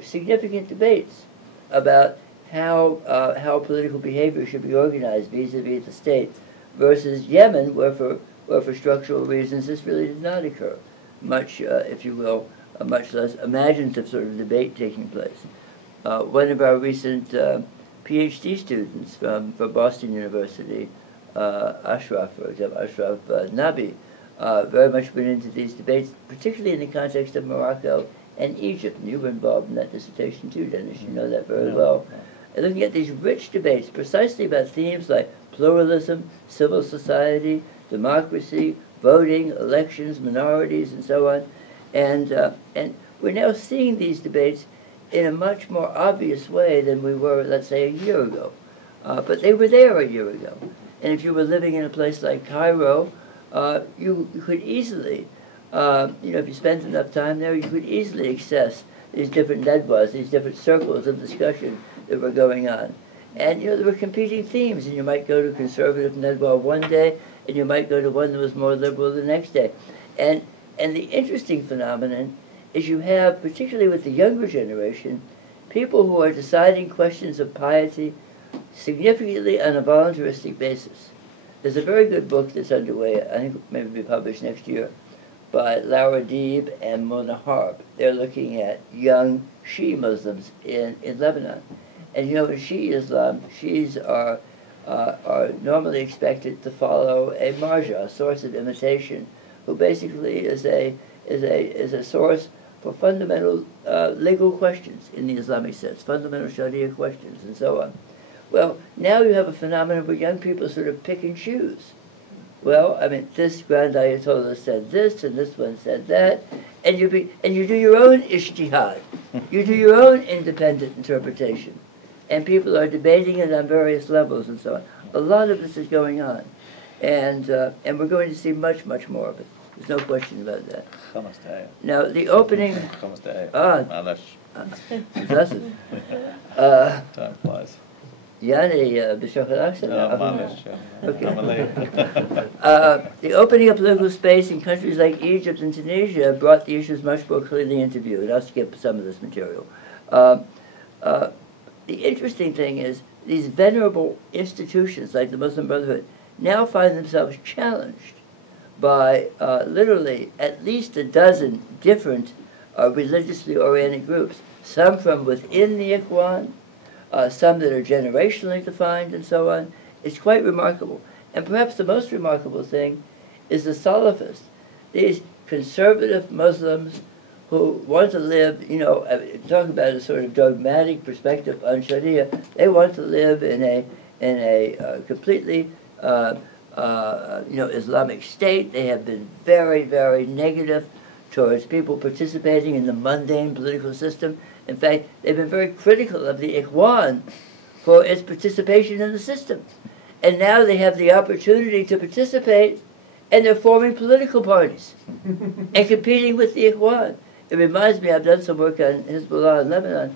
significant debates about how political behavior should be organized vis-a-vis the state, versus Yemen, where for structural reasons this really did not occur. Much, if you will, a much less imaginative sort of debate taking place. One of our recent PhD students from Boston University, Ashraf, for example, Ashraf Nabi, very much went into these debates, particularly in the context of Morocco and Egypt. And you were involved in that dissertation too, Denis. You know that very well. And looking at these rich debates precisely about themes like pluralism, civil society, democracy, voting, elections, minorities, and so on. And we're now seeing these debates in a much more obvious way than we were, let's say, a year ago. But they were there a year ago. And if you were living in a place like Cairo, you could easily, if you spent enough time there, you could easily access these different nedwas, these different circles of discussion that were going on. And, there were competing themes, and you might go to conservative nedwa one day, and you might go to one that was more liberal the next day. And the interesting phenomenon is you have, particularly with the younger generation, people who are deciding questions of piety significantly on a voluntaristic basis. There's a very good book that's underway, I think maybe will be published next year, by Laura Deeb and Mona Harb. They're looking at young Shia Muslims in Lebanon. And in Shia Islam, Shias are normally expected to follow a marja, a source of imitation, who basically is a source for fundamental legal questions in the Islamic sense, fundamental Sharia questions, and so on. Well, now you have a phenomenon where young people sort of pick and choose. Well, I mean, this Grand Ayatollah said this, and this one said that, and you do your own ijtihad. You do your own independent interpretation. And people are debating it on various levels and so on. A lot of this is going on. And we're going to see much, much more of it. There's no question about that. Now, the opening... Time flies. يعني بشكل أكثر. The opening of political space in countries like Egypt and Tunisia brought the issues much more clearly into view, and I'll skip some of this material. The interesting thing is these venerable institutions like the Muslim Brotherhood now find themselves challenged by literally at least a dozen different religiously oriented groups, some from within the Ikhwan, some that are generationally defined, and so on. It's quite remarkable. And perhaps the most remarkable thing is the Salafists, these conservative Muslims who want to live, talk about a sort of dogmatic perspective on Sharia. They want to live in a completely Islamic state. They have been very, very negative towards people participating in the mundane political system. In fact, they've been very critical of the Ikhwan for its participation in the system. And now they have the opportunity to participate, and they're forming political parties and competing with the Ikhwan. It reminds me, I've done some work on Hezbollah in Lebanon.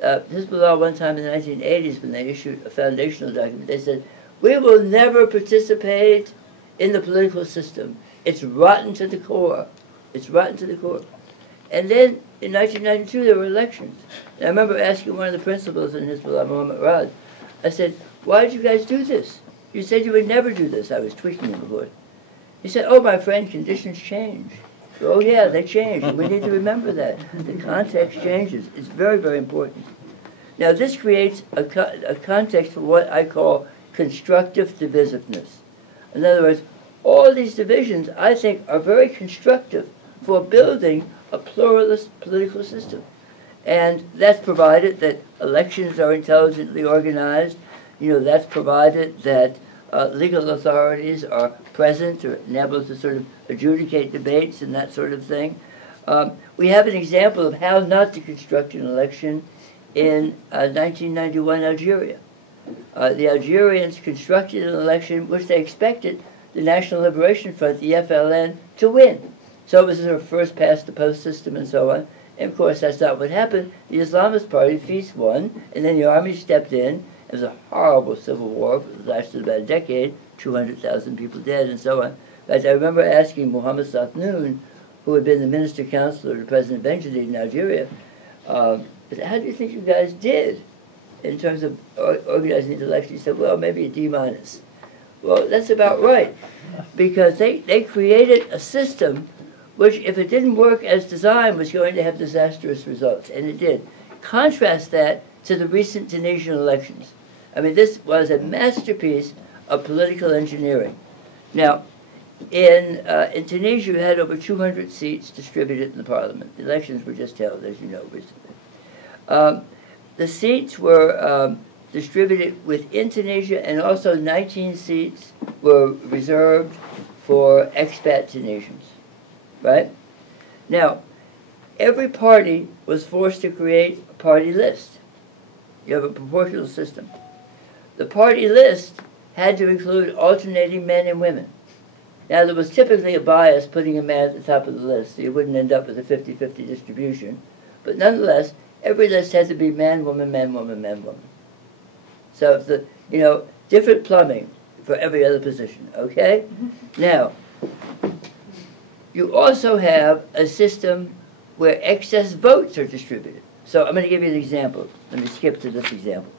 Hezbollah, one time in the 1980s, when they issued a foundational document, they said, we will never participate in the political system. It's rotten to the core. It's rotten to the core. And then in 1992, there were elections. And I remember asking one of the principals in Hezbollah, Muhammad Rad, I said, why did you guys do this? You said you would never do this. I was tweaking him before. He said, oh, my friend, conditions change. Oh, yeah, they change. We need to remember that. The context changes. It's very, very important. Now, this creates a context for what I call constructive divisiveness. In other words, all these divisions, I think, are very constructive for building a pluralist political system. And that's provided that elections are intelligently organized. You know, that's provided that legal authorities are present or able to sort of adjudicate debates and that sort of thing. We have an example of how not to construct an election in 1991 Algeria. The Algerians constructed an election which they expected the National Liberation Front, the FLN, to win. So it was their first past the post system and so on. And of course, that's not what happened. The Islamist Party, FIS, won, and then the army stepped in. It was a horrible civil war. It lasted about a decade, 200,000 people dead, and so on. But I remember asking Mohammed Safnoun, who had been the minister counselor to President Benjadi in Nigeria, how do you think you guys did in terms of organizing the election? He said, well, maybe a D-. Well, that's about right, because they created a system which, if it didn't work as designed, was going to have disastrous results, and it did. Contrast that to the recent Tunisian elections. I mean, this was a masterpiece of political engineering. Now, in Tunisia, you had over 200 seats distributed in the parliament. The elections were just held, as you know, recently. The seats were distributed within Tunisia, and also 19 seats were reserved for expat Tunisians, right? Now, every party was forced to create a party list. You have a proportional system. The party list had to include alternating men and women. Now, there was typically a bias putting a man at the top of the list, so you wouldn't end up with a 50-50 distribution. But nonetheless, every list had to be man, woman, man, woman, man, woman. So it's the, you know, different plumbing for every other position, okay? Now, you also have a system where excess votes are distributed. So I'm going to give you an example. Let me skip to this example.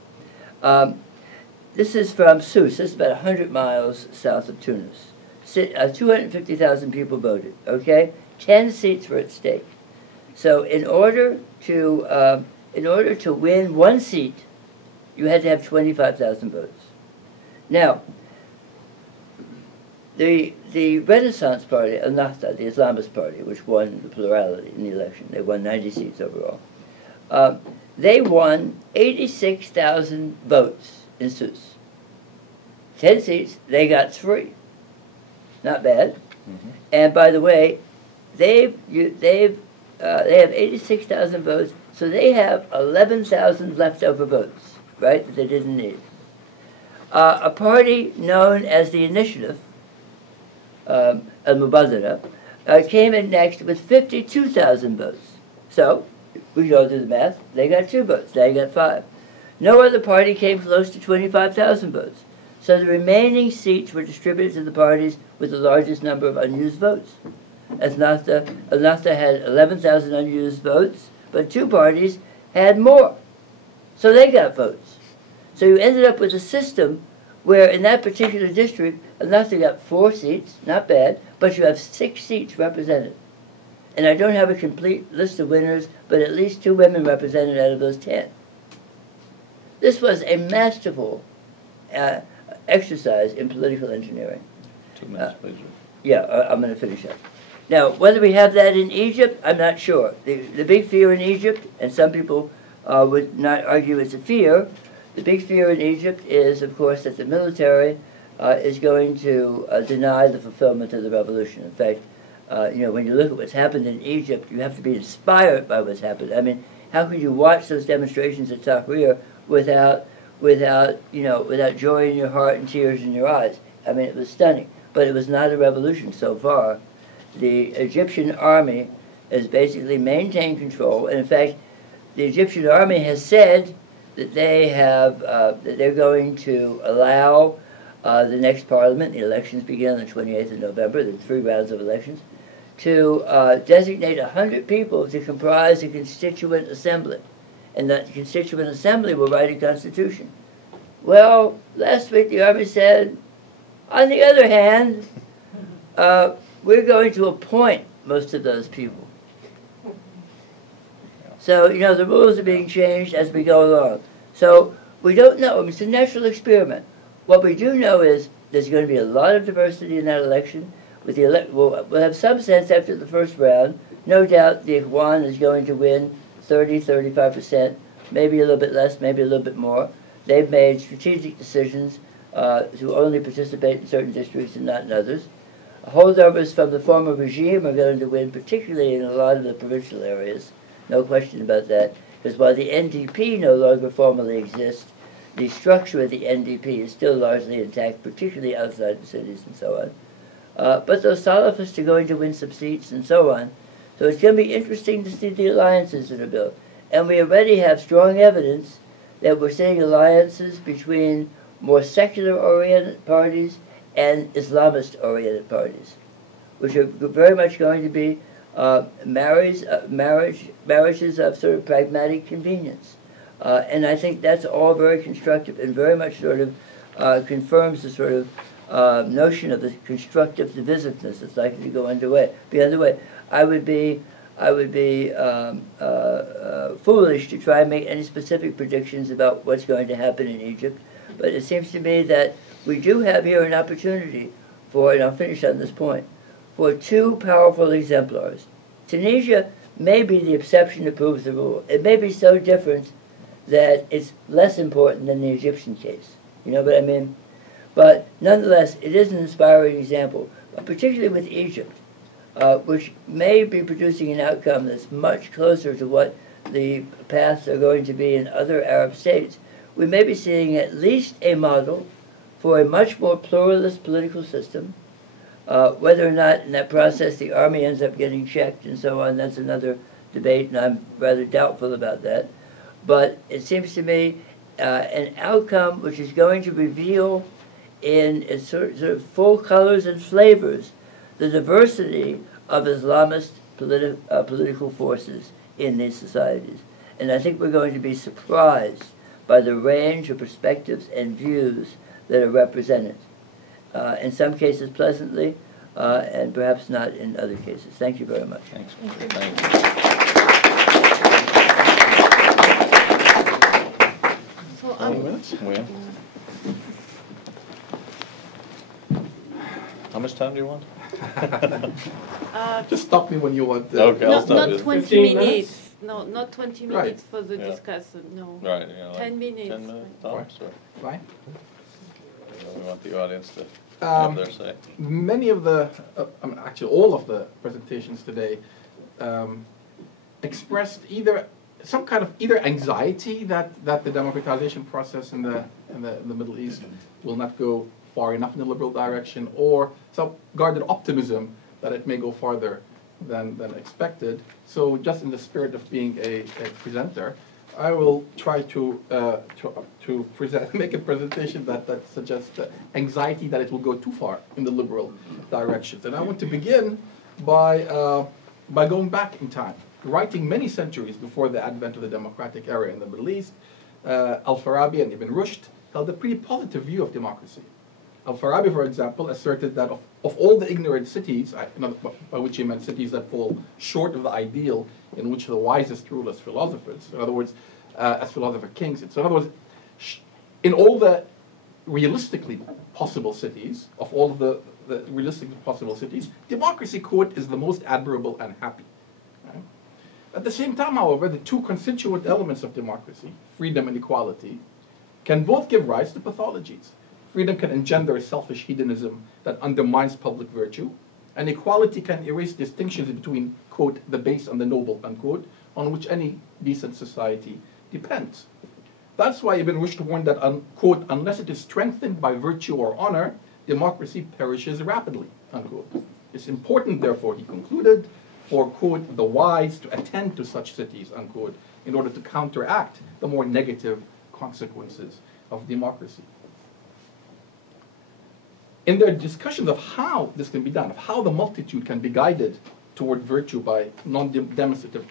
This is from Sousse. This is about 100 miles south of Tunis. 250,000 people voted, okay? 10 seats were at stake. So in order to win one seat, you had to have 25,000 votes. Now, the Renaissance Party, Ennahda, the Islamist Party, which won the plurality in the election, they won 90 seats overall. They won 86,000 votes in Sousse. 10 seats, they got 3. Not bad. Mm-hmm. And by the way, they have 86,000 votes, so they have 11,000 leftover votes, right, that they didn't need. A party known as the Initiative, Al-Mubadara, came in next with 52,000 votes. So, we go through the math, they got 2 votes, they got 5. No other party came close to 25,000 votes. So the remaining seats were distributed to the parties with the largest number of unused votes. Ennahda had 11,000 unused votes, but 2 parties had more. So they got votes. So you ended up with a system where in that particular district, Ennahda got 4 seats, not bad, but you have 6 seats represented. And I don't have a complete list of winners, but at least 2 women represented out of those 10. This was a masterful exercise in political engineering. 2 minutes, please. Yeah, I'm going to finish up. Now, whether we have that in Egypt, I'm not sure. The big fear in Egypt, and some people would not argue it's a fear, the big fear in Egypt is, of course, that the military is going to deny the fulfillment of the revolution. In fact, when you look at what's happened in Egypt, you have to be inspired by what's happened. I mean, how could you watch those demonstrations at Tahrir without joy in your heart and tears in your eyes? I mean, it was stunning. But it was not a revolution so far. The Egyptian army has basically maintained control, and in fact, the Egyptian army has said that they're going to allow the next parliament, the elections begin on the 28th of November, there are 3 rounds of elections, to designate 100 people to comprise a constituent assembly. And that constituent assembly will write a constitution. Well, last week the Army said, on the other hand, we're going to appoint most of those people. So, you know, the rules are being changed as we go along. So, we don't know. It's a natural experiment. What we do know is there's going to be a lot of diversity in that election. With the we'll have some sense after the first round. No doubt the Ikhwan is going to win 30, 35%, maybe a little bit less, maybe a little bit more. They've made strategic decisions to only participate in certain districts and not in others. Holdovers from the former regime are going to win, particularly in a lot of the provincial areas. No question about that. Because while the NDP no longer formally exists, the structure of the NDP is still largely intact, particularly outside the cities and so on. But those Salafists are going to win some seats and so on. So it's going to be interesting to see the alliances that are built. And we already have strong evidence that we're seeing alliances between more secular-oriented parties and Islamist-oriented parties, which are very much going to be marriages of sort of pragmatic convenience. And I think that's all very constructive and very much sort of confirms the sort of notion of the constructive divisiveness that's likely to go underway. I would be foolish to try and make any specific predictions about what's going to happen in Egypt, but it seems to me that we do have here an opportunity for, and I'll finish on this point, for two powerful exemplars. Tunisia may be the exception that proves the rule. It may be so different that it's less important than the Egyptian case. You know what I mean? But nonetheless, it is an inspiring example, particularly with Egypt, which may be producing an outcome that's much closer to what the paths are going to be in other Arab states. We may be seeing at least a model for a much more pluralist political system. Whether or not in that process the army ends up getting checked and so on, that's another debate, and I'm rather doubtful about that. But it seems to me an outcome which is going to reveal in its sort of full colors and flavors the diversity of Islamist political forces in these societies. And I think we're going to be surprised by the range of perspectives and views that are represented. In some cases pleasantly, and perhaps not in other cases. Thank you very much. Thanks. Thank you. So, 20 minutes? How much time do you want? Just stop me when you want. Okay, I'll stop not you. 20 15 minutes. No, not 20 minutes Right. for the Yeah. discussion. No. Right, you know, like 10 minutes. 10 minutes tops, or Right. we want the audience to Um, have their say. Many of the, actually all of the presentations today expressed either some kind of either anxiety that the democratization process in the Middle East will not go far enough in the liberal direction, or some guarded optimism that it may go farther than expected. So just in the spirit of being a presenter, I will try to present, make a presentation that suggests the anxiety that it will go too far in the liberal directions. And I want to begin by going back in time, writing many centuries before the advent of the democratic era in the Middle East. Al-Farabi and Ibn Rushd held a pretty positive view of democracy. Al-Farabi, for example, asserted that of all the ignorant cities, by which he meant cities that fall short of the ideal in which the wisest rule as philosophers, in other words, as philosopher kings, in other words, in all the realistically possible cities, of all the realistically possible cities, democracy, quote, is the most admirable and happy. Right? At the same time, however, the two constituent elements of democracy, freedom and equality, can both give rise to pathologies. Freedom can engender a selfish hedonism that undermines public virtue, and equality can erase distinctions between, quote, the base and the noble, unquote, on which any decent society depends. That's why Ibn Rushd warned that, quote, unless it is strengthened by virtue or honor, democracy perishes rapidly, unquote. It's important, therefore, he concluded, for, quote, the wise to attend to such cities, unquote, in order to counteract the more negative consequences of democracy. In their discussions of how this can be done, of how the multitude can be guided toward virtue by non-demonstrative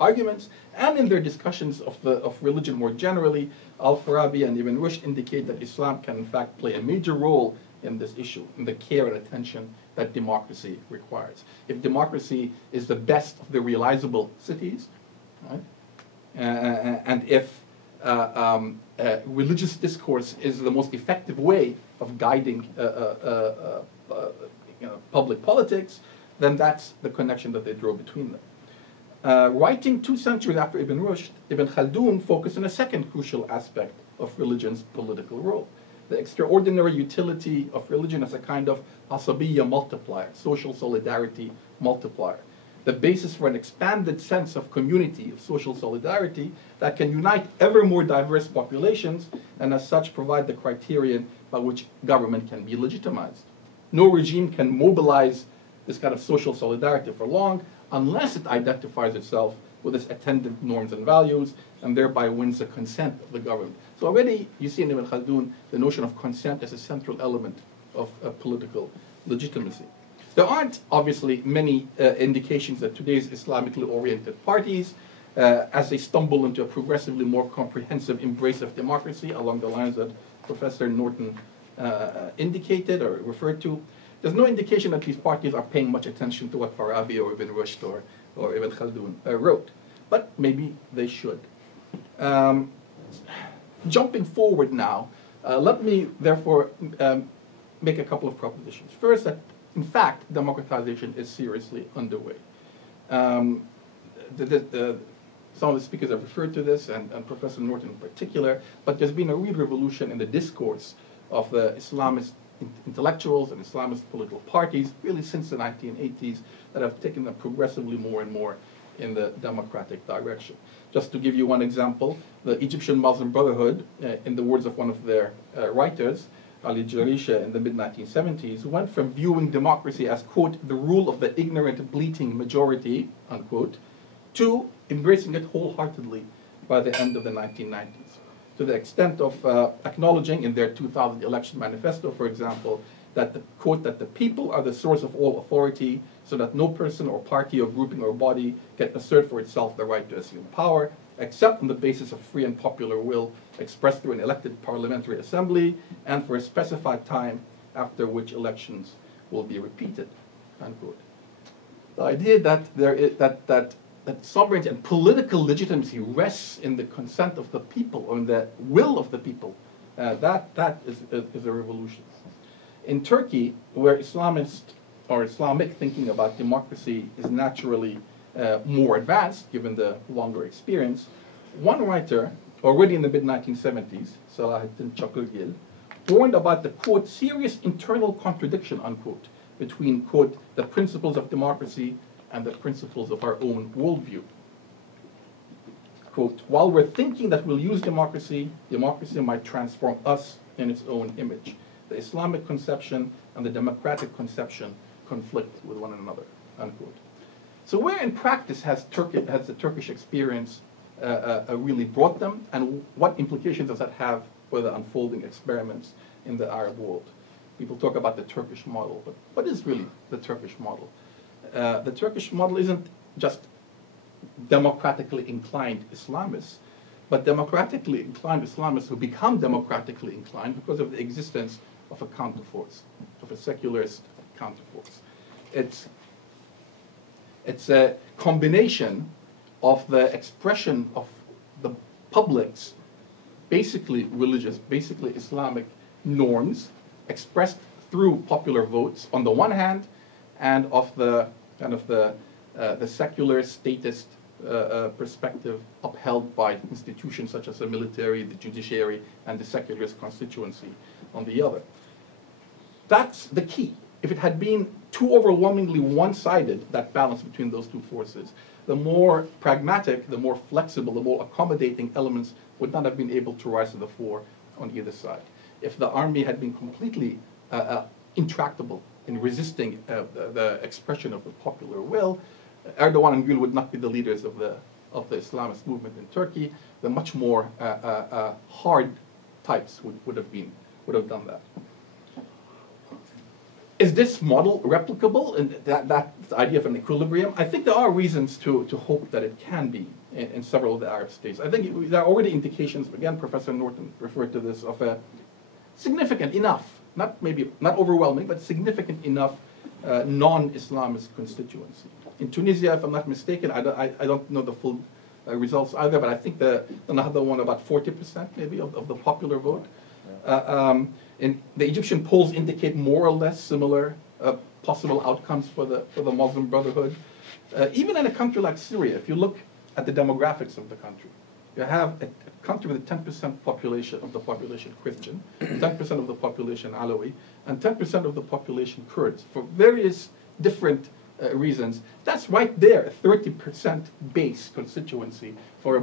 arguments, and in their discussions of religion more generally, Al-Farabi and Ibn Rushd indicate that Islam can in fact play a major role in this issue, in the care and attention that democracy requires. If democracy is the best of the realizable cities, right, and if religious discourse is the most effective way of guiding public politics, then that's the connection that they draw between them. Writing 2 centuries after Ibn Rushd, Ibn Khaldun focused on a second crucial aspect of religion's political role: the extraordinary utility of religion as a kind of asabiyya multiplier, social solidarity multiplier, the basis for an expanded sense of community, of social solidarity, that can unite ever more diverse populations, and as such provide the criterion by which government can be legitimized. No regime can mobilize this kind of social solidarity for long unless it identifies itself with its attendant norms and values, and thereby wins the consent of the government. So already you see in Ibn Khaldun the notion of consent as a central element of political legitimacy. There aren't obviously many indications that today's Islamically oriented parties, as they stumble into a progressively more comprehensive embrace of democracy along the lines that Professor Norton indicated or referred to, there's no indication that these parties are paying much attention to what Farabi or Ibn Rushd or Ibn Khaldun wrote. But maybe they should. Jumping forward now, let me therefore make a couple of propositions. First, that in fact, democratization is seriously underway. Some of the speakers have referred to this, and Professor Norton in particular, but there's been a real revolution in the discourse of the Islamist intellectuals and Islamist political parties, really since the 1980s, that have taken them progressively more and more in the democratic direction. Just to give you one example, the Egyptian Muslim Brotherhood, in the words of one of their writers, Ali Jarisha, in the mid-1970s, went from viewing democracy as, quote, the rule of the ignorant, bleating majority, unquote, to embracing it wholeheartedly by the end of the 1990s. To the extent of acknowledging in their 2000 election manifesto, for example, that the, quote, that the people are the source of all authority, so that no person or party or grouping or body can assert for itself the right to assume power, except on the basis of free and popular will expressed through an elected parliamentary assembly and for a specified time after which elections will be repeated, unquote. The idea that there is, that sovereignty and political legitimacy rests in the consent of the people, or in the will of the people, that is a revolution. In Turkey, where Islamist or Islamic thinking about democracy is naturally more advanced, given the longer experience, one writer, already in the mid-1970s, Salahuddin Çakırgil, warned about the, quote, serious internal contradiction, unquote, between, quote, the principles of democracy and the principles of our own worldview. Quote, while we're thinking that we'll use democracy, democracy might transform us in its own image. The Islamic conception and the democratic conception conflict with one another, unquote. So where in practice has the Turkish experience really brought them, and what implications does that have for the unfolding experiments in the Arab world? People talk about the Turkish model, but what is really the Turkish model? The Turkish model isn't just democratically inclined Islamists, but democratically inclined Islamists who become democratically inclined because of the existence of a counterforce, of a secularist counterforce. It's a combination of the expression of the public's basically religious, basically Islamic norms expressed through popular votes on the one hand, and of the kind of the secular statist perspective upheld by institutions such as the military, the judiciary, and the secularist constituency on the other. That's the key. If it had been too overwhelmingly one-sided, that balance between those two forces, the more pragmatic, the more flexible, the more accommodating elements would not have been able to rise to the fore on either side. If the army had been completely intractable in resisting the expression of the popular will, Erdogan and Gül would not be the leaders of the Islamist movement in Turkey. The much more hard types would have done that. Is this model replicable? And that idea of an equilibrium? I think there are reasons to hope that it can be in several of the Arab states. I think there are already indications, again, Professor Norton referred to this, of a significant enough, not overwhelming, but significant enough non-Islamist constituency. In Tunisia, if I'm not mistaken, I don't know the full results either, but I think the Nahda won about 40% maybe of the popular vote. And the Egyptian polls indicate more or less similar possible outcomes for the Muslim Brotherhood. Even in a country like Syria, if you look at the demographics of the country, you have a country with a 10% population of the population Christian, 10% of the population Alawi, and 10% of the population Kurds for various different reasons. That's right there, a 30% base constituency for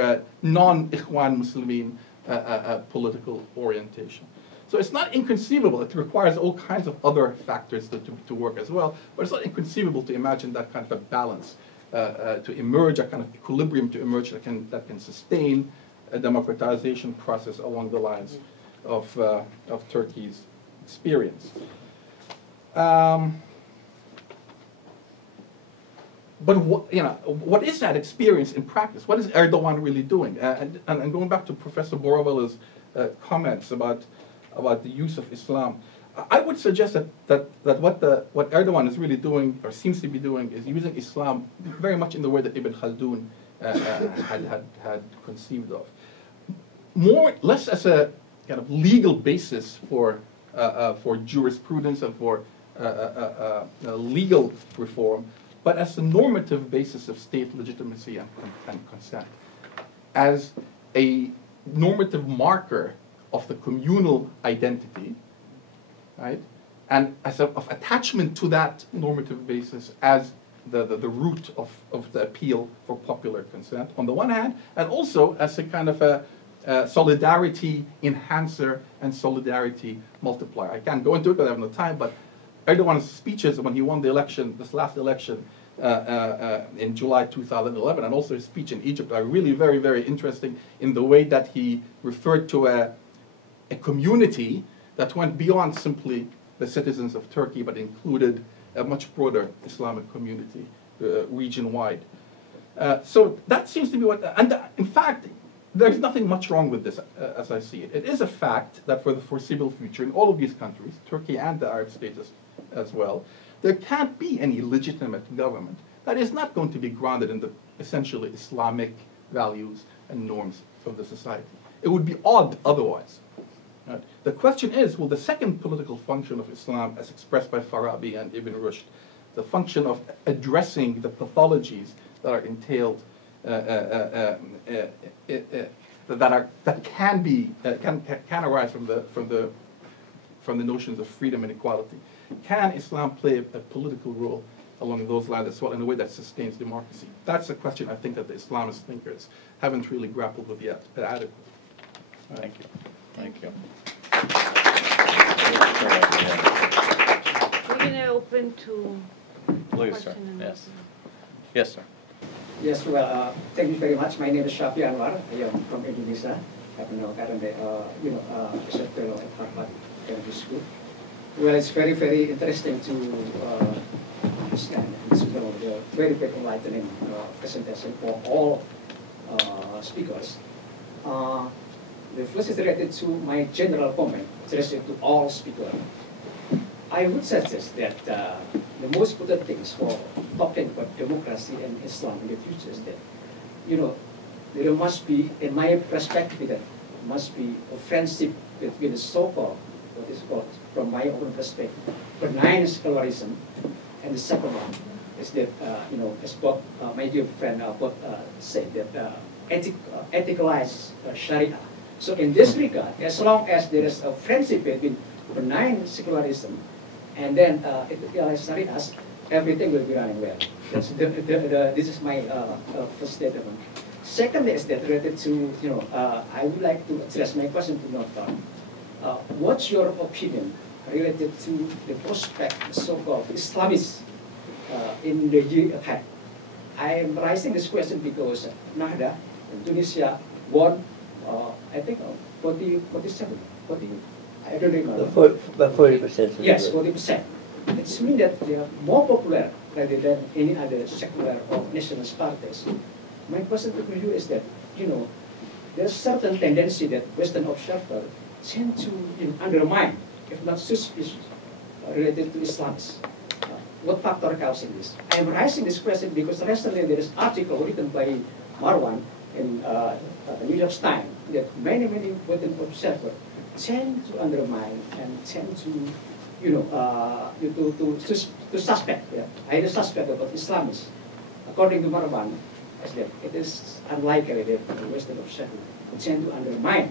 a non-Ikhwan Muslimin political orientation. So it's not inconceivable. It requires all kinds of other factors to work as well, but it's not inconceivable to imagine that kind of a balance to emerge, a kind of equilibrium to emerge that can sustain a democratization process along the lines of Turkey's experience. But what is that experience in practice? What is Erdogan really doing? And going back to Professor Borovali's comments about the use of Islam, I would suggest that what Erdogan is really doing, or seems to be doing, is using Islam very much in the way that Ibn Khaldun had conceived of. Less as a kind of legal basis for jurisprudence and for legal reform, but as a normative basis of state legitimacy and consent, as a normative marker of the communal identity, right? And as of attachment to that normative basis as the root of the appeal for popular consent on the one hand, and also as a kind of a solidarity enhancer and solidarity multiplier. I can't go into it because I have no time, but Erdogan's speeches when he won the election, this last election in July 2011, and also his speech in Egypt are really very, very interesting in the way that he referred to a community that went beyond simply the citizens of Turkey, but included a much broader Islamic community region-wide. So that seems to be what, and in fact, there's nothing much wrong with this as I see it. It is a fact that for the foreseeable future in all of these countries, Turkey and the Arab states as well, there can't be any legitimate government that is not going to be grounded in the essentially Islamic values and norms of the society. It would be odd otherwise. Right? The question is, will the second political function of Islam, as expressed by Farabi and Ibn Rushd, the function of addressing the pathologies that are entailed, that can arise from the notions of freedom and equality, can Islam play a political role along those lines as well in a way that sustains democracy? That's a question I think that the Islamist thinkers haven't really grappled with yet adequately. Thank you. Thank you. We're going to open to Please, sir. question and Yes. answer. Yes, sir. Yes, well, thank you very much. My name is Shafi Anwar. I am from Indonesia. Currently, as a fellow at Harvard Kennedy School. Well, it's very, very interesting to understand. It's the very, very enlightening presentation for all speakers. The first is related to my general comment, related to all speakers. I would suggest that the most important things for talking about democracy and Islam in the future is that, there must be, in my perspective, there must be a friendship between the so-called, what is called, from my own perspective, benign secularism, and the second one is that, as both my dear friend both said, that ethicalized Sharia. So in this regard, as long as there is a friendship between benign secularism and then ethicalized Sharia, everything will be running well. This is my first statement. Secondly, is that related to, I would like to address my question to Norton. What's your opinion related to the prospect of so-called Islamists in the year ahead? I am raising this question because Nahda in Tunisia won, I think, 47, I don't remember. About 40%. Yes, 40%. It means that they are more popular rather than any other secular or nationalist parties. My question to you is that, you know, there's certain tendency that Western observers tend to undermine, if not suspicious, related to Islamists. What factor causing this? I am raising this question because recently there is an article written by Marwan in New York Times that many Western observers tend to undermine and tend to, you know, to suspect, either suspect about Islamists. According to Marwan, as that it is unlikely that the Western observers tend to undermine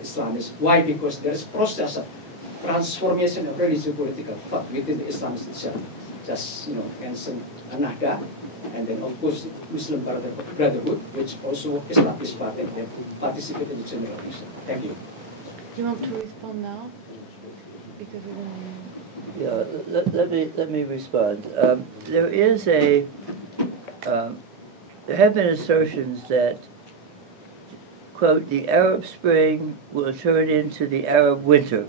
Islamists. Why? Because there is process of transformation of religious political thought within the Islamists itself. Just, you know, mention An-Nahda, and then of course Muslim Brotherhood, which also Islamist party that participated in the general election. Thank you. Do you want to respond now? Because we don't... Yeah, let me respond. There is a there have been assertions that, quote, the Arab Spring will turn into the Arab Winter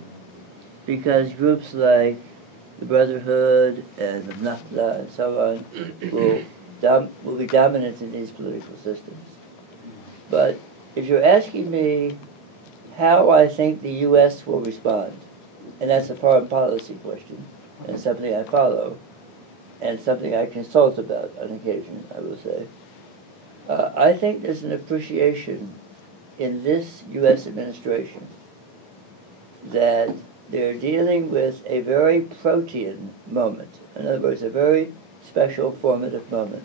because groups like the Brotherhood and the Nahda and so on will be dominant in these political systems. But if you're asking me how I think the U.S. will respond, and that's a foreign policy question, and something I follow, and something I consult about on occasion, I will say, I think there's an appreciation in this U.S. administration that they're dealing with a very protean moment. In other words, a very special formative moment.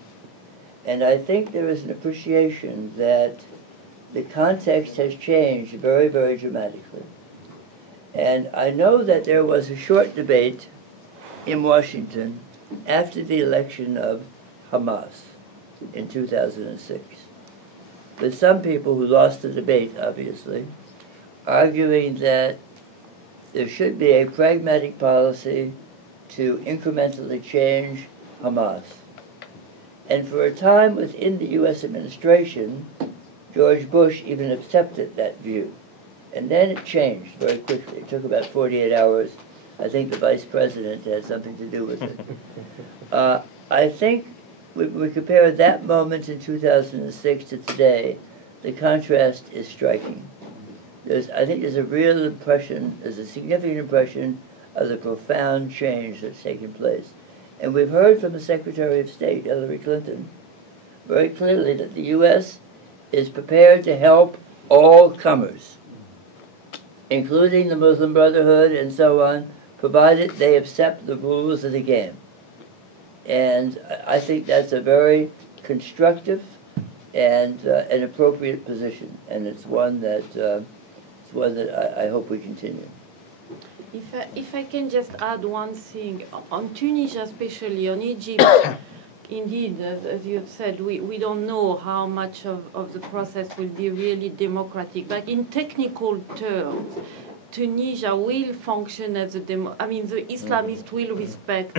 And I think there is an appreciation that the context has changed very, very dramatically. And I know that there was a short debate in Washington after the election of Hamas in 2006, with some people who lost the debate, obviously, arguing that there should be a pragmatic policy to incrementally change Hamas. And for a time within the U.S. administration, George Bush even accepted that view. And then it changed very quickly. It took about 48 hours. I think the vice president had something to do with it. I think we compare that moment in 2006 to today, the contrast is striking. I think there's a real impression, there's a significant impression of the profound change that's taken place. And we've heard from the Secretary of State, Hillary Clinton, very clearly that the U.S. is prepared to help all comers, including the Muslim Brotherhood and so on, provided they accept the rules of the game. And I think that's a very constructive and an appropriate position, and it's one that I hope we continue. If I can just add one thing, on Tunisia especially, on Egypt, indeed, as you have said, we don't know how much of the process will be really democratic. But in technical terms, Tunisia will function as a the Islamists will respect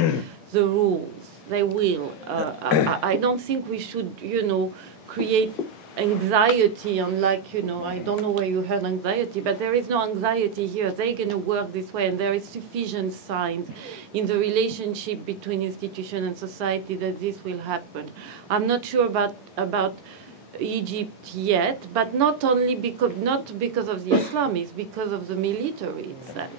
the rules. They will. I don't think we should, create anxiety, unlike, I don't know where you heard anxiety, but there is no anxiety here. They're going to work this way, and there is sufficient signs in the relationship between institution and society that this will happen. I'm not sure about Egypt yet, but not because of the Islamists, because of the military itself.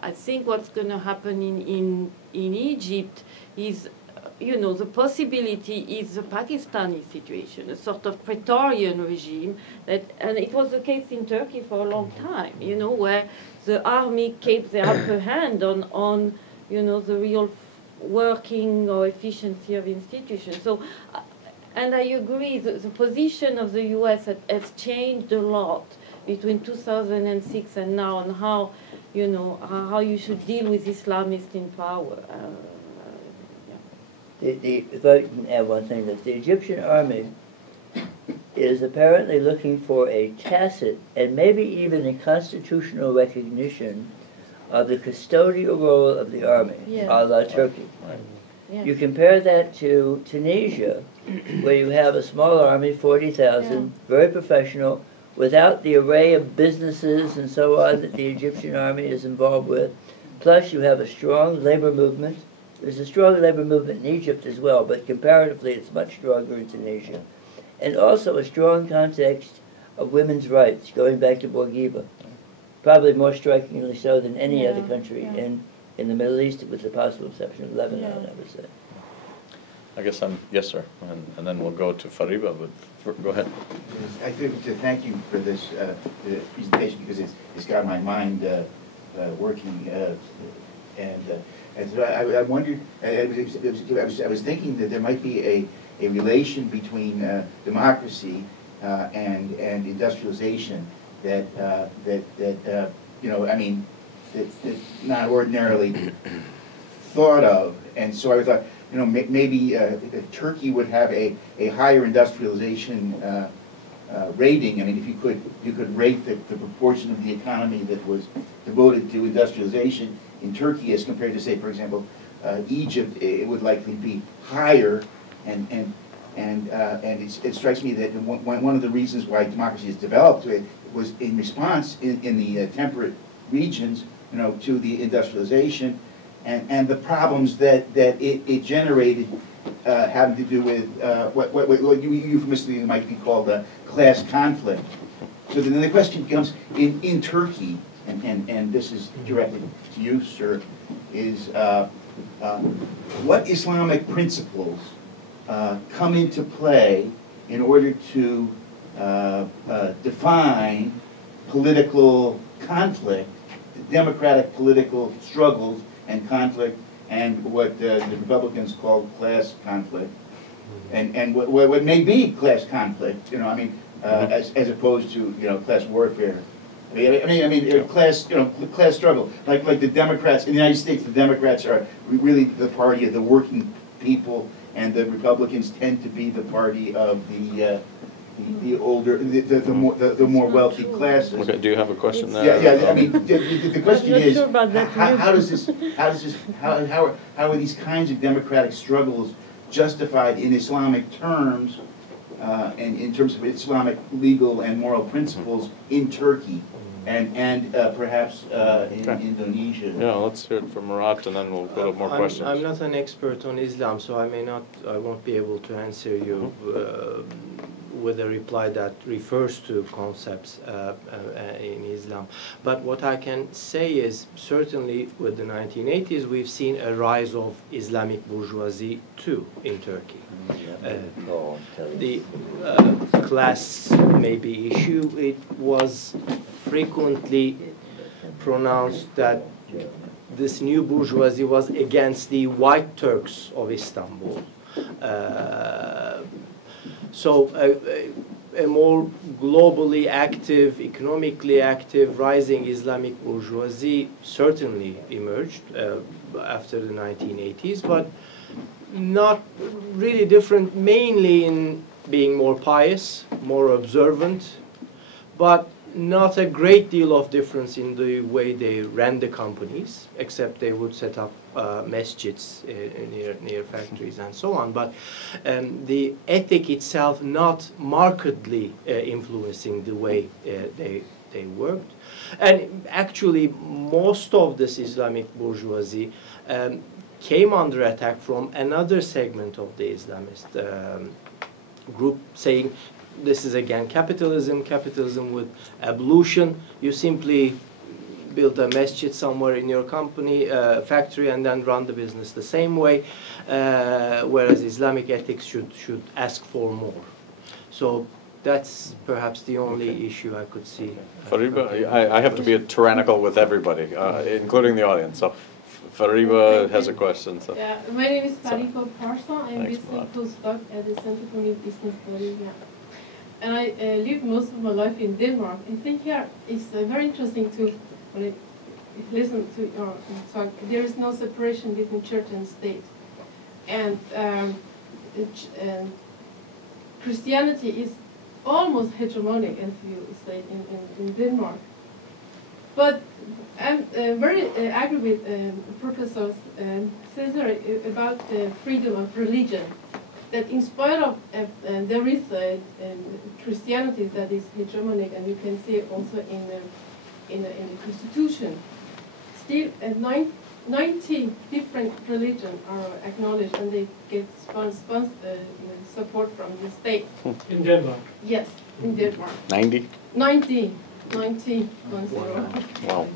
I think what's going to happen in Egypt is, the possibility is the Pakistani situation, a sort of Praetorian regime, and it was the case in Turkey for a long time, where the army kept the upper hand on the real working or efficiency of institutions. So, and I agree, the position of the U.S. has changed a lot between 2006 and now, on how, how you should deal with Islamists in power. If I can add one thing, that the Egyptian army is apparently looking for a tacit and maybe even a constitutional recognition of the custodial role of the army, a la Turkey. Yeah. You compare that to Tunisia, where you have a small army, 40,000, very professional, without the array of businesses and so on that the Egyptian army is involved with, plus you have a strong labor movement. There's a strong labor movement in Egypt as well, but comparatively it's much stronger in Tunisia. And also a strong context of women's rights, going back to Bourguiba. Probably more strikingly so than any other country in the Middle East, with the possible exception of Lebanon, I would say. I guess yes, sir. And then we'll go to Fariba, but go ahead. I think to thank you for this presentation, because it's got my mind working. And so I wondered, I was thinking that there might be a relation between democracy and industrialization that I mean, that's not ordinarily thought of. And so I thought, maybe Turkey would have a higher industrialization rating. I mean, if you could rate the proportion of the economy that was devoted to industrialization in Turkey as compared to, say, for example, Egypt, it would likely be higher. And it strikes me that one of the reasons why democracy has developed was in response in the temperate regions, to the industrialization and the problems that it generated, having to do with what euphemistically might be called class conflict. So then the question becomes, in Turkey, and this is directed to you, sir, is what Islamic principles come into play in order to define political conflict, democratic political struggles and conflict, and what the Republicans call class conflict, and what may be class conflict, as opposed to class warfare. I mean, class struggle. Like the Democrats in the United States, the Democrats are really the party of the working people, and the Republicans tend to be the party of the older, the more wealthy classes. Okay, do you have a question there? Yeah. I mean, the question is, how are these kinds of democratic struggles justified in Islamic terms, and in terms of Islamic legal and moral principles in Turkey, and perhaps in Indonesia? Yeah, let's hear it from Murat, and then we'll go to more questions. I'm not an expert on Islam, so I won't be able to answer you with a reply that refers to concepts in Islam. But what I can say is, certainly with the 1980s, we've seen a rise of Islamic bourgeoisie too in Turkey. The class maybe issue, it was frequently pronounced that this new bourgeoisie was against the white Turks of Istanbul. So a more globally active, economically active, rising Islamic bourgeoisie certainly emerged after the 1980s, but not really different, mainly in being more pious, more observant, but not a great deal of difference in the way they ran the companies, except they would set up masjids near factories and so on. But the ethic itself not markedly influencing the way they worked. And actually, most of this Islamic bourgeoisie came under attack from another segment of the Islamist group, saying, this is again capitalism with ablution. You simply build a masjid somewhere in your company, factory, and then run the business the same way, whereas Islamic ethics should ask for more. So that's perhaps the only issue I could see. Fariba, I have to be tyrannical with everybody, including the audience. So Fariba has a question. So. Yeah, my name is Fariba Parsa. I'm business postdoc at the Center for Middle Eastern Studies. Yeah. And I lived most of my life in Denmark. I think here it's very interesting to listen to your talk. There is no separation between church and state. And Christianity is almost hegemonic, as you say, in Denmark. But I'm very agree with Professor Cesari about the freedom of religion. that in spite of there is Christianity that is hegemonic, and you can see it also in the Constitution. Still, 90 different religions are acknowledged, and they get support from the state. In Denmark? Yes, in Denmark. 90? 90. 90. Wow.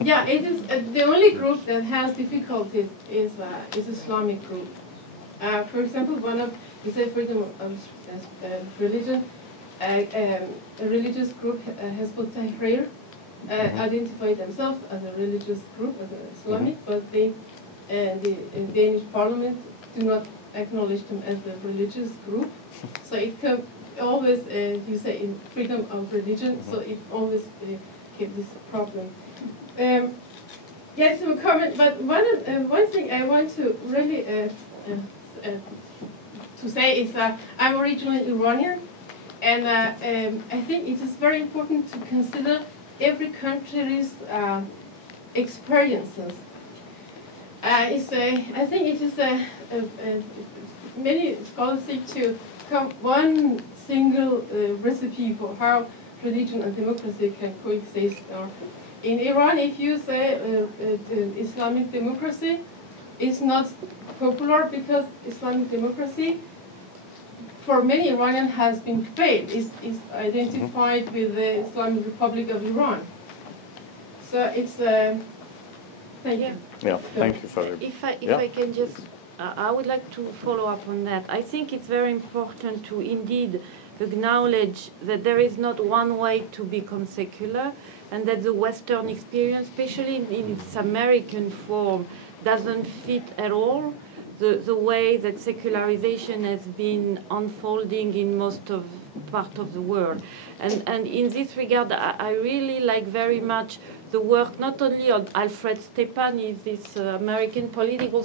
Yeah, it is the only group that has difficulties is Islamic group. For example, one of you say freedom of religion, a religious group has put Tahrir, identify themselves as a religious group, as an Islamic, but they, the Danish parliament do not acknowledge them as a religious group. So it can always, you say, in freedom of religion, so it always gives this problem. Yes, to comment, but one thing I want to really to say is that I'm originally Iranian, and I think it is very important to consider every country's experiences. I think it is many scholars seek to come one single recipe for how religion and democracy can coexist. In Iran, if you say Islamic democracy is not popular because Islamic democracy for many Iranians has been failed, is identified with the Islamic Republic of Iran. So it's, thank you. Yeah, thank you for it. If I can just, I would like to follow up on that. I think it's very important to indeed acknowledge that there is not one way to become secular, and that the Western experience, especially in its American form, doesn't fit at all the way that secularization has been unfolding in most of part of the world. And in this regard, I really like very much the work not only of Alfred Stepan, this American political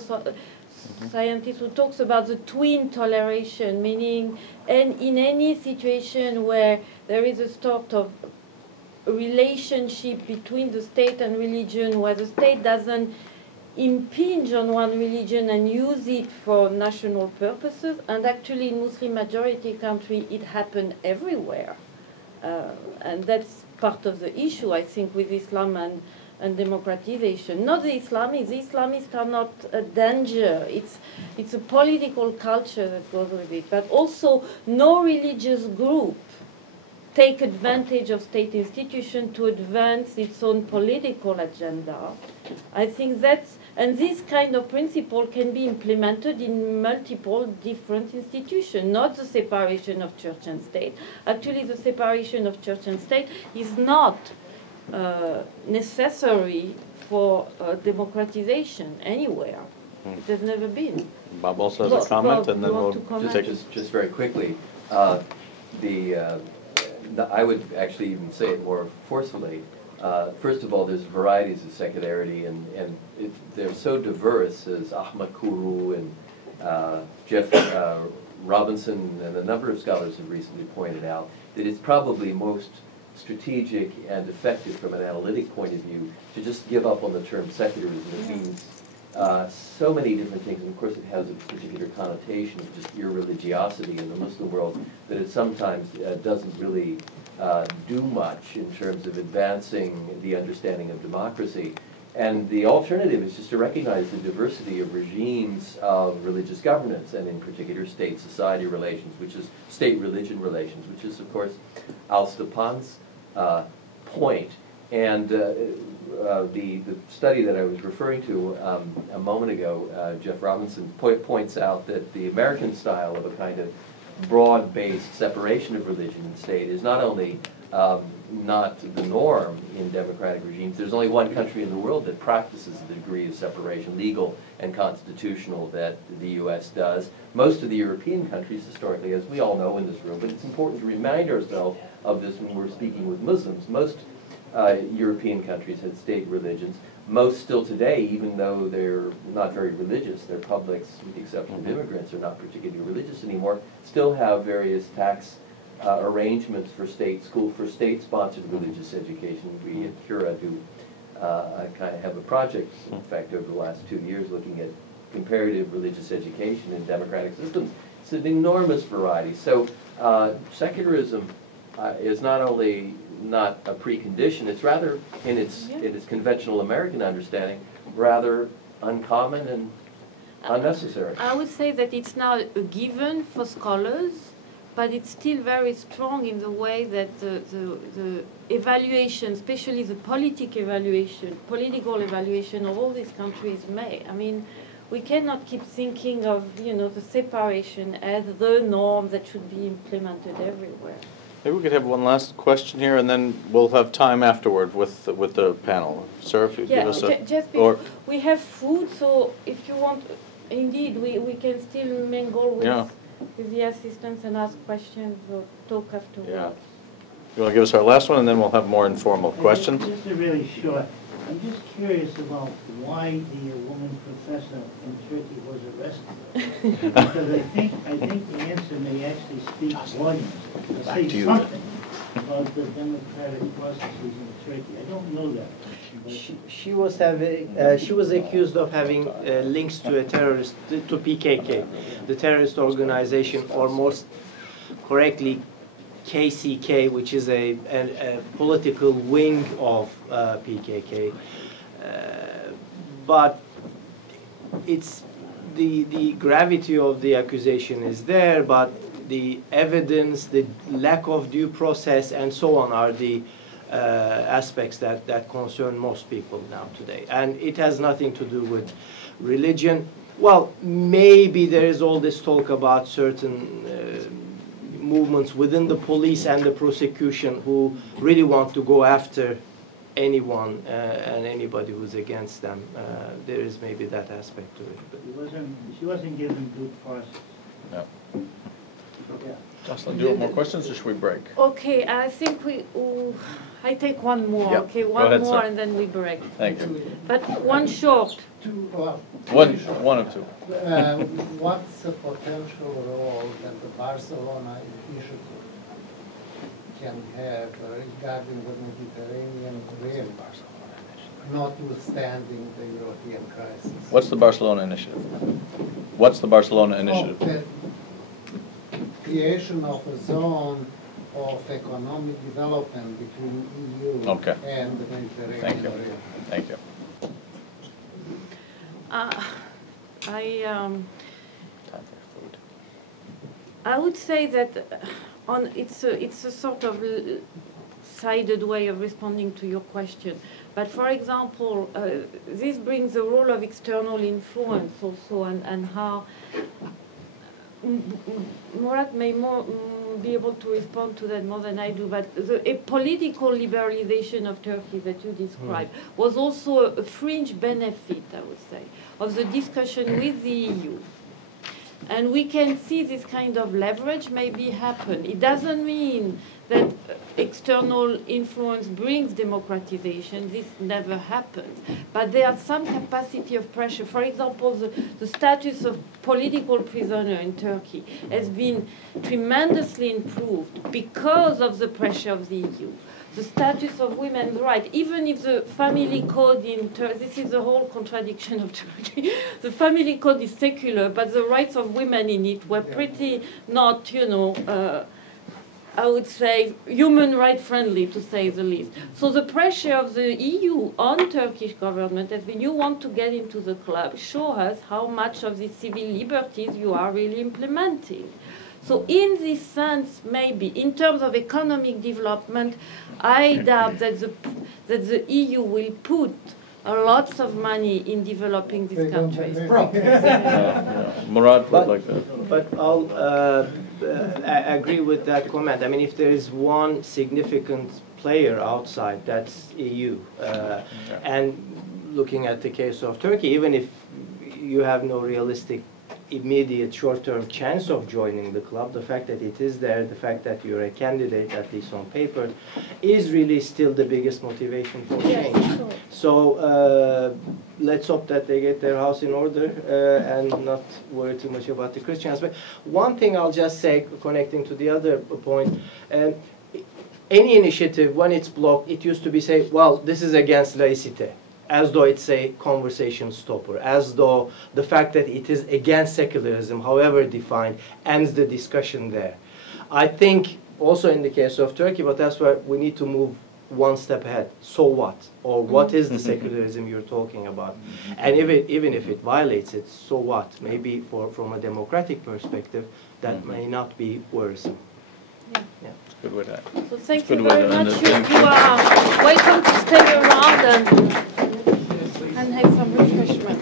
scientist who talks about the twin toleration, meaning in any situation where there is a sort of relationship between the state and religion, where the state doesn't impinge on one religion and use it for national purposes, and actually in Muslim majority country it happened everywhere. And that's part of the issue, I think, with Islam and democratization. Not the Islamists. The Islamists are not a danger. It's a political culture that goes with it. But also no religious group take advantage of state institutions to advance its own political agenda. I think that's, and this kind of principle can be implemented in multiple different institutions, not the separation of church and state. Actually, the separation of church and state is not necessary for democratization anywhere. It has never been. Bob also has a comment, and then we'll take it. Just very quickly, I would actually even say it more forcefully. First of all, there's varieties of secularity, and they're so diverse, as Ahmad Kuru and Jeff Robinson and a number of scholars have recently pointed out, that it's probably most strategic and effective from an analytic point of view to just give up on the term secularism. It means so many different things, and of course it has a particular connotation of just irreligiosity in the Muslim world, that it sometimes doesn't really do much in terms of advancing the understanding of democracy. And the alternative is just to recognize the diversity of regimes of religious governance, and in particular state-society relations, which is state-religion relations, which is, of course, Al-Stepan's point. And the study that I was referring to a moment ago, Jeff Robinson points out that the American style of a kind of broad-based separation of religion and state is not only not the norm in democratic regimes. There's only one country in the world that practices the degree of separation, legal and constitutional, that the U.S. does. Most of the European countries, historically, as we all know in this room, but it's important to remind ourselves of this when we're speaking with Muslims. Most European countries had state religions. Most still today, even though they're not very religious, their publics, with the exception of immigrants, are not particularly religious anymore, still have various tax arrangements for state-sponsored religious education. We at Cura do kind of have a project, in fact, over the last 2 years, looking at comparative religious education in democratic systems. It's an enormous variety. So secularism is not only not a precondition, it's rather, in its conventional American understanding, rather uncommon and unnecessary. I would say that it's now a given for scholars, but it's still very strong in the way that the evaluation, especially the political evaluation of all these countries may. I mean, we cannot keep thinking of, you know, the separation as the norm that should be implemented everywhere. Maybe we could have one last question here, and then we'll have time afterward with the panel. Sir, if you give us a... We have food, so if you want, indeed, we can still mingle with the assistants and ask questions or talk afterwards. Yeah. You want to give us our last one, and then we'll have more informal questions? Just a really short. I'm just curious about why the woman professor in Turkey was arrested. Because I think the answer may actually speak volumes. Say something about the democratic processes in Turkey. I don't know that. She was having. She was accused of having links to a terrorist, to PKK, the terrorist organization, or most correctly, KCK, which is a political wing of PKK, but it's the gravity of the accusation is there, but the evidence, the lack of due process, and so on are the aspects that concern most people now today, and it has nothing to do with religion. Well, maybe there is all this talk about certain movements within the police and the prosecution who really want to go after anyone and anybody who's against them. There is maybe that aspect to it. But she wasn't given due process. No. Yeah. Jocelyne, do you want more questions, or should we break? Okay, I think I take one more. Yep. Okay, Go ahead, more, sir. and then we break. Thank you. But one short. One of two. What's the potential role that the Barcelona initiative can have regarding the Mediterranean Rim, notwithstanding the European crisis? What's the Barcelona initiative? What's the Barcelona initiative? The creation of a zone of economic development between EU and the Mediterranean Rim. Thank you. I would say that it's a sort of sided way of responding to your question. But for example, this brings the role of external influence also, and how Murat may be able to respond to that more than I do, but a political liberalization of Turkey that you described was also a fringe benefit, I would say, of the discussion with the EU. And we can see this kind of leverage maybe happen. It doesn't mean that external influence brings democratization. This never happens. But there is some capacity of pressure. For example, the status of political prisoner in Turkey has been tremendously improved because of the pressure of the EU. The status of women's rights, even if the family code in Turkey, this is the whole contradiction of Turkey. The family code is secular, but the rights of women in it were pretty not, I would say, human rights friendly, to say the least. So the pressure of the EU on Turkish government has been, you want to get into the club, show us how much of the civil liberties you are really implementing. So in this sense, maybe, in terms of economic development, I doubt that the EU will put lots of money in developing these countries. Murat would like that. But I'll agree with that comment. I mean, if there is one significant player outside, that's EU. And looking at the case of Turkey, even if you have no realistic immediate short-term chance of joining the club, the fact that it is there, the fact that you're a candidate, at least on paper, is really still the biggest motivation for change. Sure. So let's hope that they get their house in order and not worry too much about the Christians. But one thing I'll just say, connecting to the other point, any initiative, when it's blocked, it used to be say, well, this is against laicite. as though it's a conversation stopper, as though the fact that it is against secularism, however defined, ends the discussion there. I think also in the case of Turkey, but that's where we need to move one step ahead. So what? Or what is the secularism you're talking about? And even if it violates it, so what? Maybe from a democratic perspective, that may not be worrisome. Yeah. Good with that. So thank you very much. You are welcome to stay around and have some refreshment.